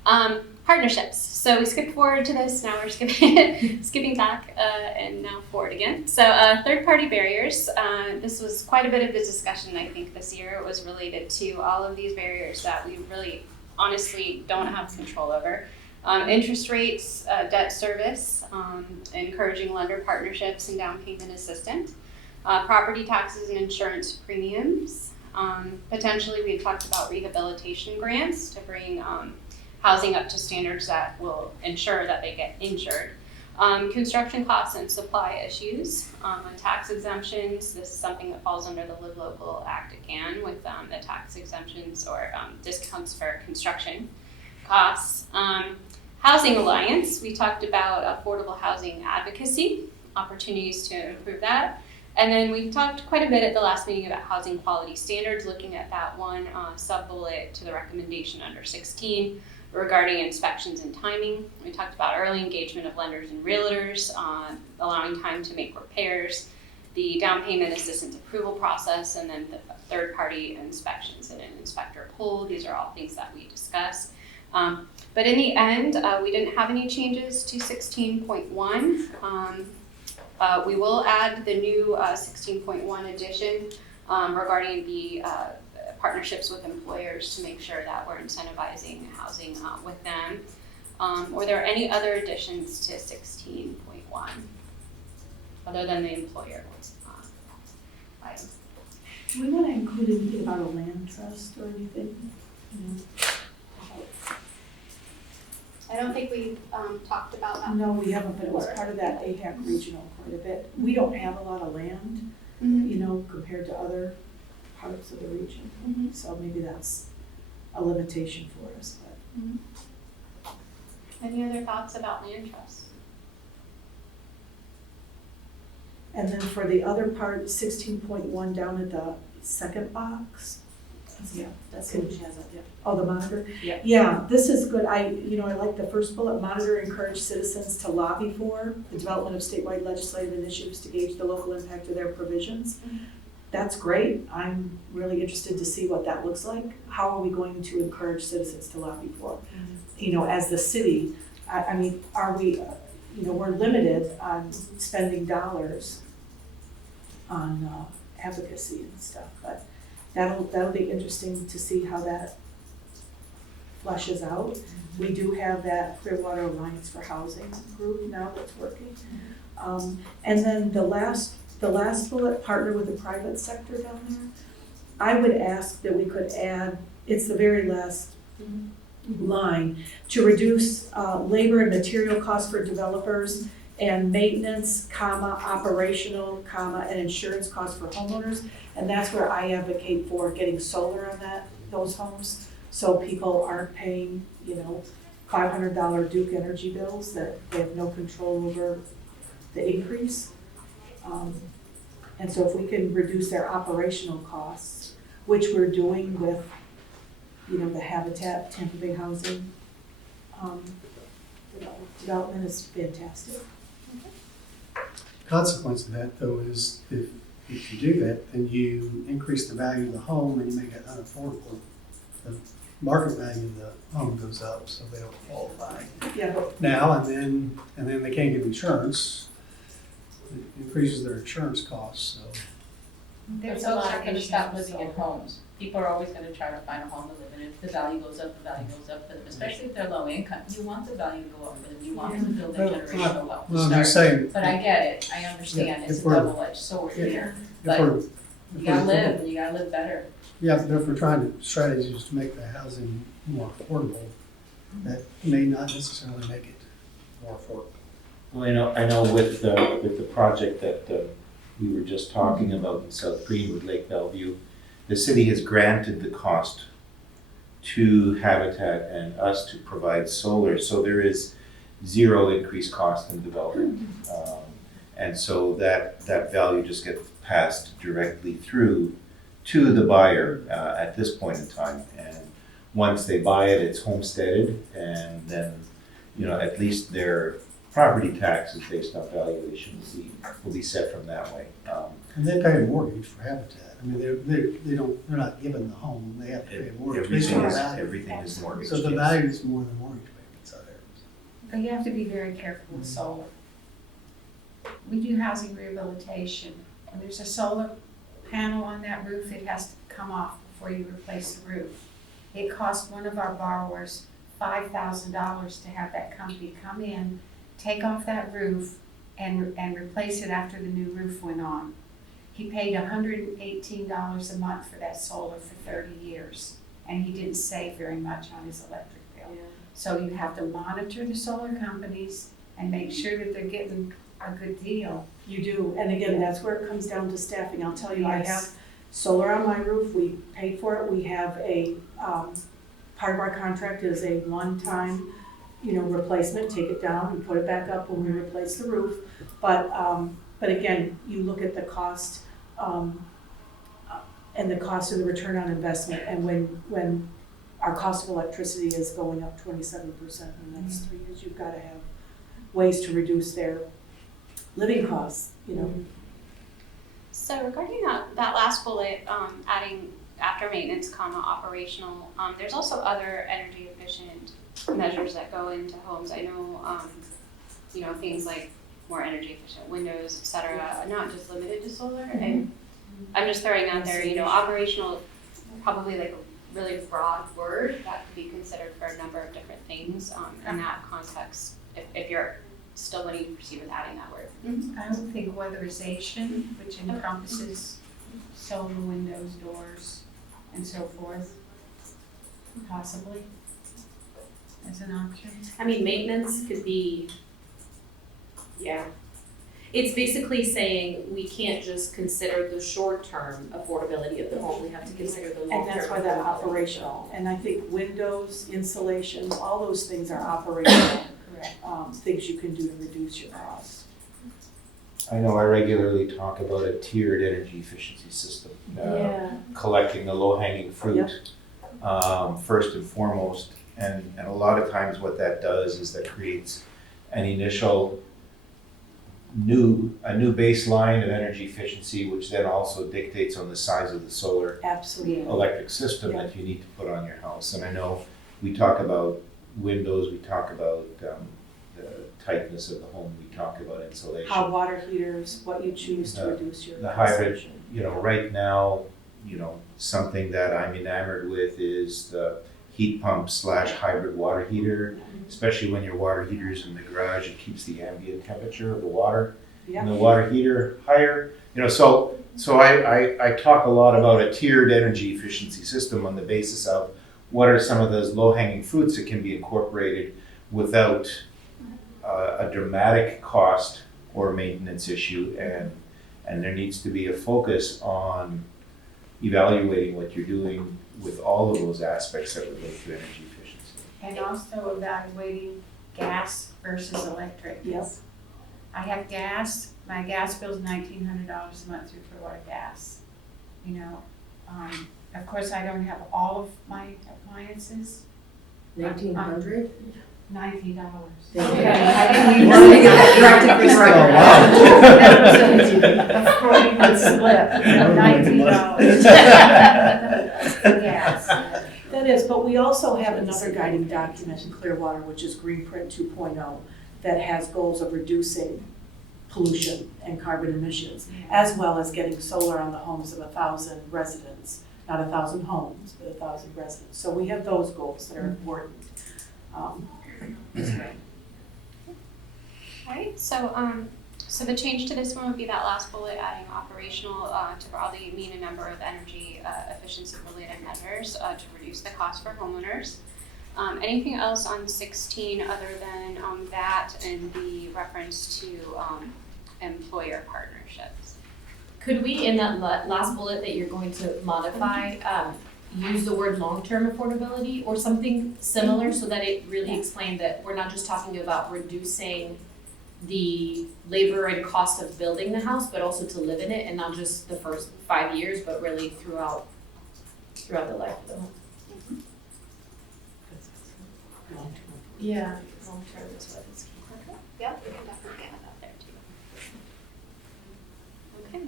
report. Partnerships. So we skipped forward to this, now we're skipping back and now forward again. So third-party barriers. This was quite a bit of the discussion, I think, this year. It was related to all of these barriers that we really honestly don't have control over. Interest rates, debt service, encouraging lender partnerships and down payment assistance, property taxes and insurance premiums. Potentially we had talked about rehabilitation grants to bring housing up to standards that will ensure that they get insured. Construction costs and supply issues, tax exemptions. This is something that falls under the Live Local Act again with the tax exemptions or discounts for construction. costs. Housing Alliance, we talked about affordable housing advocacy, opportunities to improve that. And then we talked quite a bit at the last meeting about housing quality standards, looking at that one sub-bullet to the recommendation under 16 regarding inspections and timing. We talked about early engagement of lenders and realtors, allowing time to make repairs, the down payment assistance approval process, and then the third-party inspections and an inspector poll. These are all things that we discussed. But in the end, we didn't have any changes to 16.1. We will add the new 16.1 addition regarding the partnerships with employers to make sure that we're incentivizing housing with them. Were there any other additions to 16.1 other than the employer item? Do we want to include anything about a land trust or anything? I don't think we talked about that. No, we haven't, but it was part of that AHAC regional quite a bit. We don't have a lot of land, compared to other parts of the region. So maybe that's a limitation for us, but. Any other thoughts about land trusts? And then for the other part, 16.1 down at the second box. Yeah, that's it. Oh, the monitor? Yeah. Yeah, this is good. I like the first bullet, monitor, encourage citizens to lobby for the development of statewide legislative initiatives to gauge the local impact of their provisions. That's great. I'm really interested to see what that looks like. How are we going to encourage citizens to lobby for? As the city, I mean, are we, we're limited on spending dollars on advocacy and stuff, but that'll be interesting to see how that fleshes out. We do have that Clearwater Alliance for Housing group now that's working. And then the last bullet, partner with the private sector down there. I would ask that we could add, it's the very last line, to reduce labor and material costs for developers and maintenance, operational, and insurance costs for homeowners. And that's where I advocate for getting solar on those homes, so people aren't paying, $500 Duke Energy bills that they have no control over the increase. And so if we can reduce their operational costs, which we're doing with, the Habitat Tampa Bay Housing development is fantastic. Consequence of that, though, is if you do that, then you increase the value of the home and you make it unaffordable. The market value of the home goes up, so they don't qualify Yeah, but now, and then they can't get insurance. It increases their insurance costs, so. There's There's a lot folks of aren't gonna issues stop with living in homes. People are always gonna try to find a home to live in. If the value goes up, the value goes up for them, especially if they're low income. You want the value to go up for them. You want them to build their generational wealth Well, I'm to just start. saying, But I get it. I understand. Yeah, It's if a we're- double-edged sword here. if But we're, you gotta live, and you gotta live better. yeah, but if we're trying to strategies to make the housing more affordable, that may not necessarily make it more affordable. Well, I know with the project that we were just talking about in South Greenwood, Lake Bellevue, the city has granted the cost to Habitat and us to provide solar, so there is zero increased cost in development. And so that value just gets passed directly through to the buyer at this point in time. And once they buy it, it's homesteaded, and then, at least their property taxes based on valuation will be set from that way. And they pay a mortgage for Habitat. I mean, they're not given the home, they have to pay a mortgage. Everything is mortgaged. So the yes. value is more than mortgage payments out there. But you have to be very careful with solar. We do housing rehabilitation. When there's a solar panel on that roof, it has to come off before you replace the roof. It cost one of our borrowers $5,000 to have that company come in, take off that roof, and replace it after the new roof went on. He paid $118 a month for that solar for 30 years, and he didn't save very much on his electric bill. So you have to monitor the solar companies and make sure that they're getting a good deal. you do, and again, that's where it comes down to staffing. I'll tell you, I Yes. have solar on my roof, we paid for it, we have a part of our contract is a one-time, replacement, take it down and put it back up when we replace the roof. But again, you look at the cost, and the cost of the return on investment, and when our cost of electricity is going up 27% in the next 3 years, you've gotta have ways to reduce their living costs, So regarding that last bullet, adding after maintenance, operational, there's also other energy efficient measures that go into homes. I know, things like more energy efficient windows, et cetera, not just limited to solar. And I'm just throwing out there, operational, probably like a really broad word that could be considered for a number of different things in that context, if you're still wanting to proceed with adding that word. I would think weatherization, which encompasses solar windows, doors, and so forth, possibly, as an option. I mean, maintenance could be, yeah. It's basically saying we can't just consider the short-term affordability of the home, we have to consider the long-term. and that's why they're operational. And I think windows, insulation, all those things are operational. Correct. Things you can do to reduce your costs. I know I regularly talk about a tiered energy efficiency system. Collecting the low-hanging fruit first and foremost. And a lot of times what that does is that creates an initial new baseline of energy efficiency, which then also dictates on the size of the solar Absolutely. electric system that you need to put on your house. And I know we talk about windows, we talk about the tightness of the home, we talk about insulation. Hot water heaters, what you choose to reduce your The hybrid, consumption. right now, something that I'm enamored with is the heat pump / hybrid water heater, especially when your water heater's in the garage, it keeps the ambient temperature of the water in the water heater higher. So I talk a lot about a tiered energy efficiency system on the basis of what are some of those low-hanging fruits that can be incorporated without a dramatic cost or maintenance issue, and there needs to be a focus on evaluating what you're doing with all of those aspects that relate to energy efficiency. And also evaluating gas versus electric. Yes. I have gas, my gas bill's $1,900 a month through Clearwater Gas. Of course, I don't have all of my appliances. $1,900? $90. Okay. I didn't even Well, think of that directed for directly. record. That was a Freudian slip, $19. Yes. That is, but we also have another guiding document in Clearwater, which is Green Print 2.0, that has goals of reducing pollution and carbon emissions, as well as getting solar on the homes of 1,000 residents, not 1,000 homes, but 1,000 residents. So we have those goals that are important. Alright, so the change to this one would be that last bullet, adding operational to broadly mean a number of energy efficiency related measures to reduce the cost for homeowners. Anything else on 16 other than that and the reference to employer partnerships? Could we, in that last bullet that you're going to modify, use the word long-term affordability or something similar so that it really explained that we're not just talking about reducing the labor and cost of building the house, but also to live in it, and not just the first 5 years, but really throughout the life of the home. Yeah, long-term is what it's. Okay. Yep, we can definitely add that there too. Okay.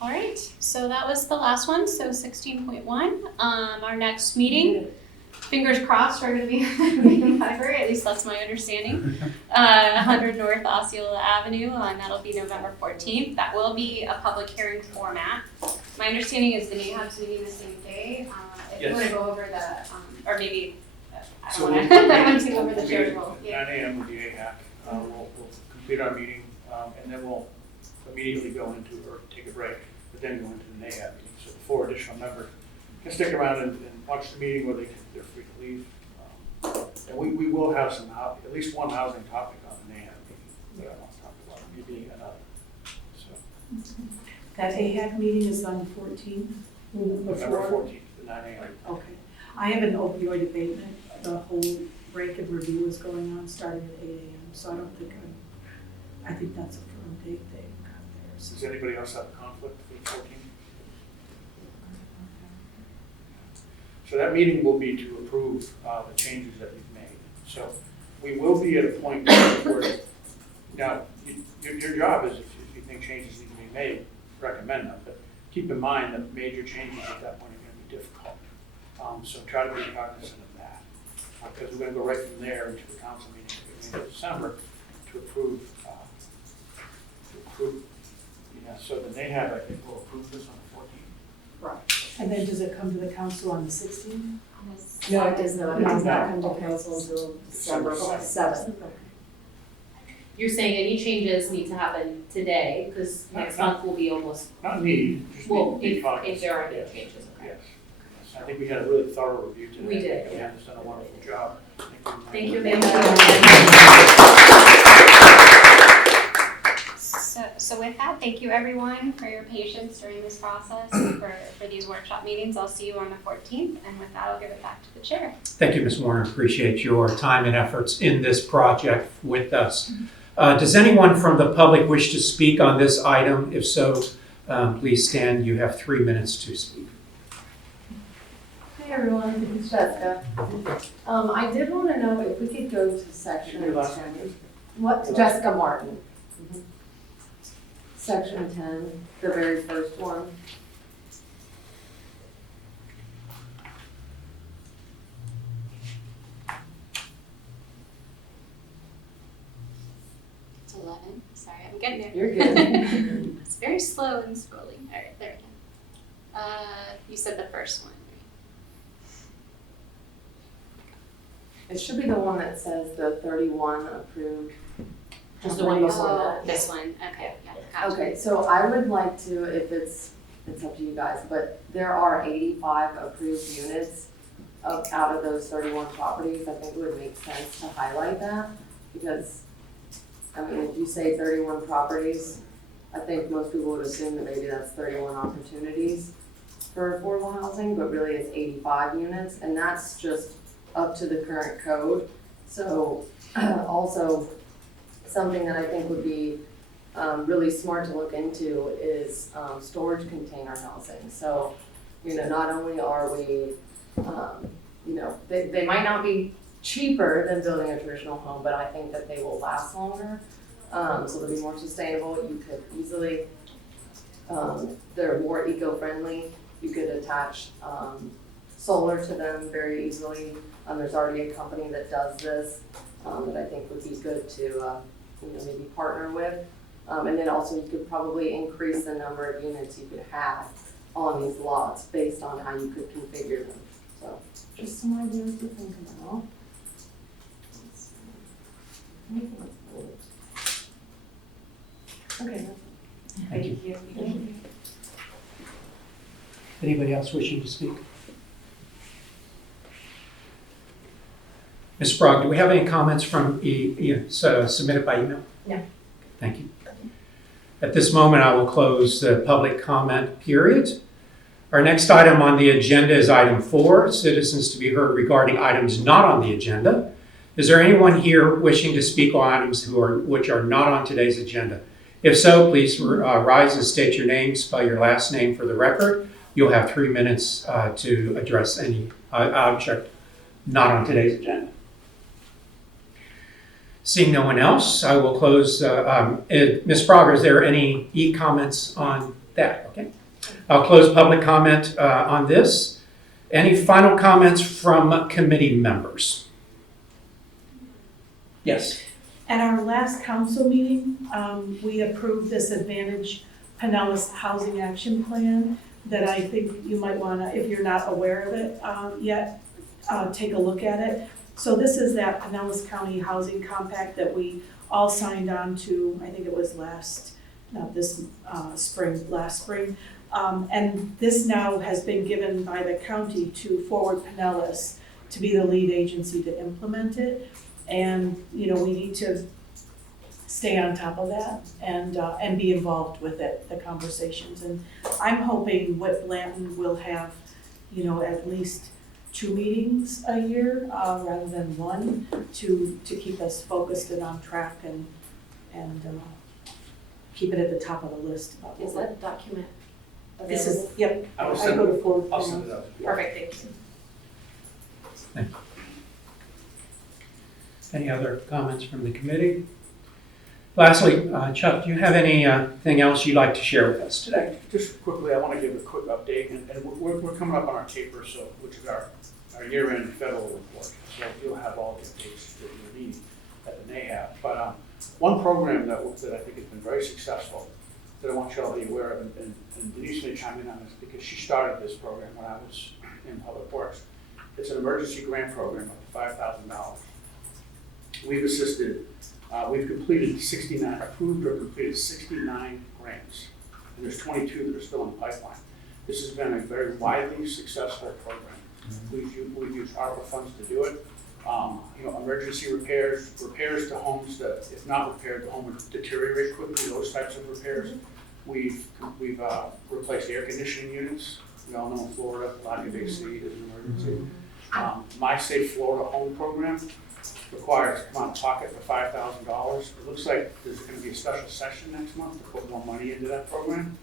All right, so that was the last one, so 16.1. Our next meeting, fingers crossed, we're gonna be in the library, at least that's my understanding. 100 North Osceola Avenue, and that'll be November 14th. That will be a public hearing format. My understanding is the NAHAB's meeting the same day. If you wanna go over the, or maybe, I So don't we'll- wanna take over the we'll chair be role. at 9 a.m. with the AHAC. We'll complete our meeting, and then we'll immediately go into, or take a break, but then go into the NAHAB meeting. So the 4 additional members can stick around and watch the meeting, where they're free to leave. And we will have some, at least one housing topic on the NAHAB meeting that I want to talk about, maybe another. So That AHAC meeting is on the 14th? November 14th, at 9 a.m. Okay. I have an opioid abatement, the whole break and review is going on, starting at 8 AM, so I don't think I think that's a firm date they got there. So. Does anybody else have a conflict for the 14th? So that meeting will be to approve the changes that we've made. So we will be at a point where, now, your job is, if you think changes need to be made, recommend them, but keep in mind that major changes at that point are going to be difficult. So try to be cognizant of that, because we're going to go right from there into the council meeting at the beginning of December to approve. Yeah, so then they have, I think, we'll approve this on the 14th. Right. And then does it come to the council on the 16th? No, it does not. It does not come to council until December 7th. You're saying any changes need to happen today, because next month will be almost, Not need, just well, be if cognizant. there are any Yes. changes, okay. Yes. I think we had a really thorough review today. We did, And yeah. Anna's done a wonderful job. Thank you, Thank Amanda. So with that, thank you everyone for your patience during this process and for these workshop meetings. I'll see you on the 14th, and with that, I'll give it back to the chair. Thank you, Ms. Warner. Appreciate your time and efforts in this project with us. Does anyone from the public wish to speak on this item? If so, please stand. You have 3 minutes to speak. Hey everyone, it's Jessica. I did want to know if we could go to section Your last 10. name is? What, Jessica Martin. Section 10, the very first one. It's 11. Sorry, I'm getting there. You're good. It's very slow in scrolling. All right, there we go. You said the first one, right? It should be the one that says the 31 approved. Just the one before Oh, that. this one. Okay, yeah, gotcha. Okay, so I would like to, if it's up to you guys, but there are 85 approved units out of those 31 properties. I think it would make sense to highlight that because, I mean, if you say 31 properties, I think most people would assume that maybe that's 31 opportunities for affordable housing, but really it's 85 units, and that's just up to the current code. So also, something that I think would be really smart to look into is storage container housing. So, not only are we, they might not be cheaper than building a traditional home, but I think that they will last longer. So they'll be more sustainable. You could easily, they're more eco-friendly. You could attach solar to them very easily. There's already a company that does this that I think would be good to maybe partner with. And then also you could probably increase the number of units you could have on these lots based on how you could configure them. So just some ideas to think about. Okay. Thank you. Thank you. Anybody else wishing to speak? Ms. Sprague, do we have any comments from submitted by email? No. Thank you. At this moment, I will close the public comment period. Our next item on the agenda is item 4, citizens to be heard regarding items not on the agenda. Is there anyone here wishing to speak on items which are not on today's agenda? If so, please rise and state your name, spell your last name for the record. You'll have 3 minutes to address any object not on today's agenda. Seeing no one else, I will close. Ms. Sprague, is there any comments on that? Okay. I'll close public comment on this. Any final comments from committee members? Yes. At our last council meeting, we approved this Advantage Pinellas Housing Action Plan that I think you might want to, if you're not aware of it yet, take a look at it. So this is that Pinellas County Housing Compact that we all signed on to, I think it was last spring. And this now has been given by the county to Forward Pinellas to be the lead agency to implement it. And, we need to stay on top of that and be involved with it, the conversations. And I'm hoping Whit Blanton will have, at least 2 meetings a year, rather than 1, to keep us focused and on track and keep it at the top of the list. about what Is that document available? This is, yep, I will I send go it, to Florida. I'll send it out. Perfect, thank you. Any other comments from the committee? Lastly, Chuck, do you have anything else you'd like to share with us today? Just quickly, I want to give a quick update, and we're coming up on our taper, so, which is our year-end federal report. So you'll have all the updates that you need at the NAHAB. But one program that I think has been very successful, that I want you all to be aware of, and Denise may chime in on this, because she started this program when I was in Public Works. It's an emergency grant program up to $5,000. We've assisted, we've completed 69, approved or completed 69 grants, and there's 22 that are still in the pipeline. This has been a very widely successful program. We've used ARPA funds to do it. Emergency repairs to homes that, if not repaired, the home would deteriorate quickly, those types of repairs. We've replaced air conditioning units. We all know in Florida, a lot of AC is an emergency. My Safe Florida Home Program requires to come out of pocket for $5,000. It looks like there's going to be a special session next month to put more money into that program.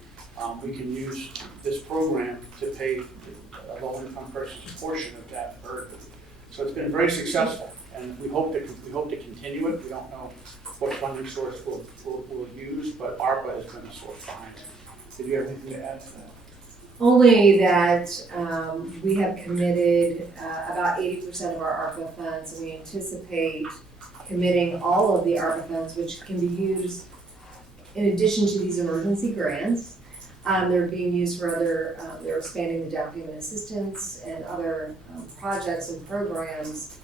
We can use this program to pay a low-income person's portion of that burden. So it's been very successful, and we hope to continue it. We don't know what funding source we'll use, but ARPA has been a source behind it. Did you have anything to add to that? Only that we have committed about 80% of our ARPA funds, and we anticipate committing all of the ARPA funds, which can be used in addition to these emergency grants. They're being used for other, they're expanding the down payment assistance and other projects and programs.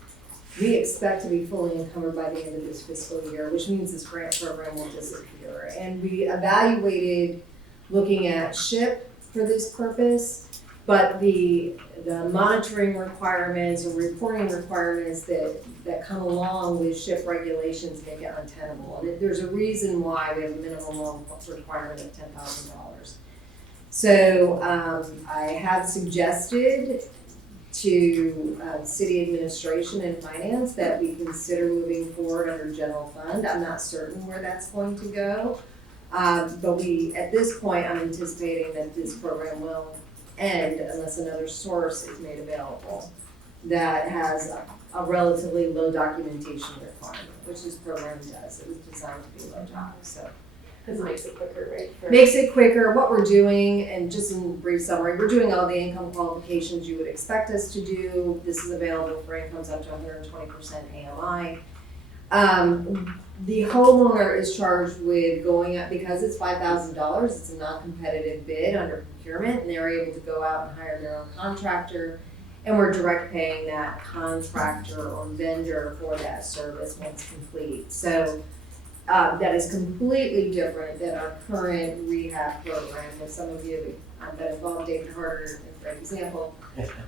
We expect to be fully encumbered by the end of this fiscal year, which means this grant program will disappear. And we evaluated looking at SHIP for this purpose, but the monitoring requirements or reporting requirements that come along with SHIP regulations make it untenable. And there's a reason why we have a minimum loan requirement of $10,000. So I have suggested to city administration and finance that we consider moving forward under general fund. I'm not certain where that's going to go. But at this point, I'm anticipating that this program will end unless another source is made available that has a relatively low documentation requirement, which this program does. It was designed to be low doc, so. Because it makes it quicker, right? Makes it quicker. What we're doing, and just in brief summary, we're doing all the income qualifications you would expect us to do. This is available for incomes up to 120% AMI. The homeowner is charged with going up, because it's $5,000, it's a non-competitive bid under procurement, and they're able to go out and hire their own contractor, and we're direct paying that contractor or vendor for that service once complete. So that is completely different than our current rehab program. With some of you that involved David Harder, for example,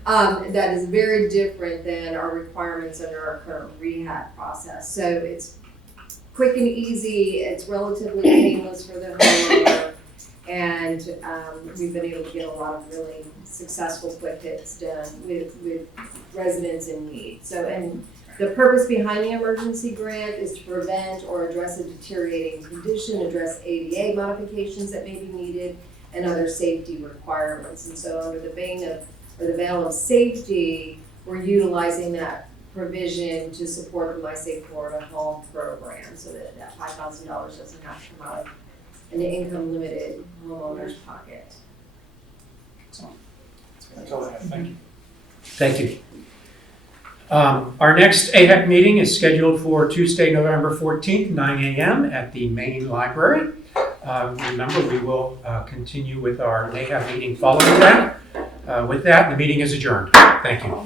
that is very different than our requirements under our current rehab process. So it's quick and easy, it's relatively painless for the homeowner, and we've been able to get a lot of really successful quick hits done with residents in need. So, and the purpose behind the emergency grant is to prevent or address a deteriorating condition, address ADA modifications that may be needed, and other safety requirements. And so under the veil of safety, we're utilizing that provision to support the My Safe Florida Home program, so that $5,000 doesn't have to come out of an income-limited homeowner's pocket. That's all I have. Thank you. Thank you. Our next AHEC meeting is scheduled for Tuesday, November 14th, 9 a.m. at the main library. Remember, we will continue with our NAHAB meeting following that. With that, the meeting is adjourned. Thank you.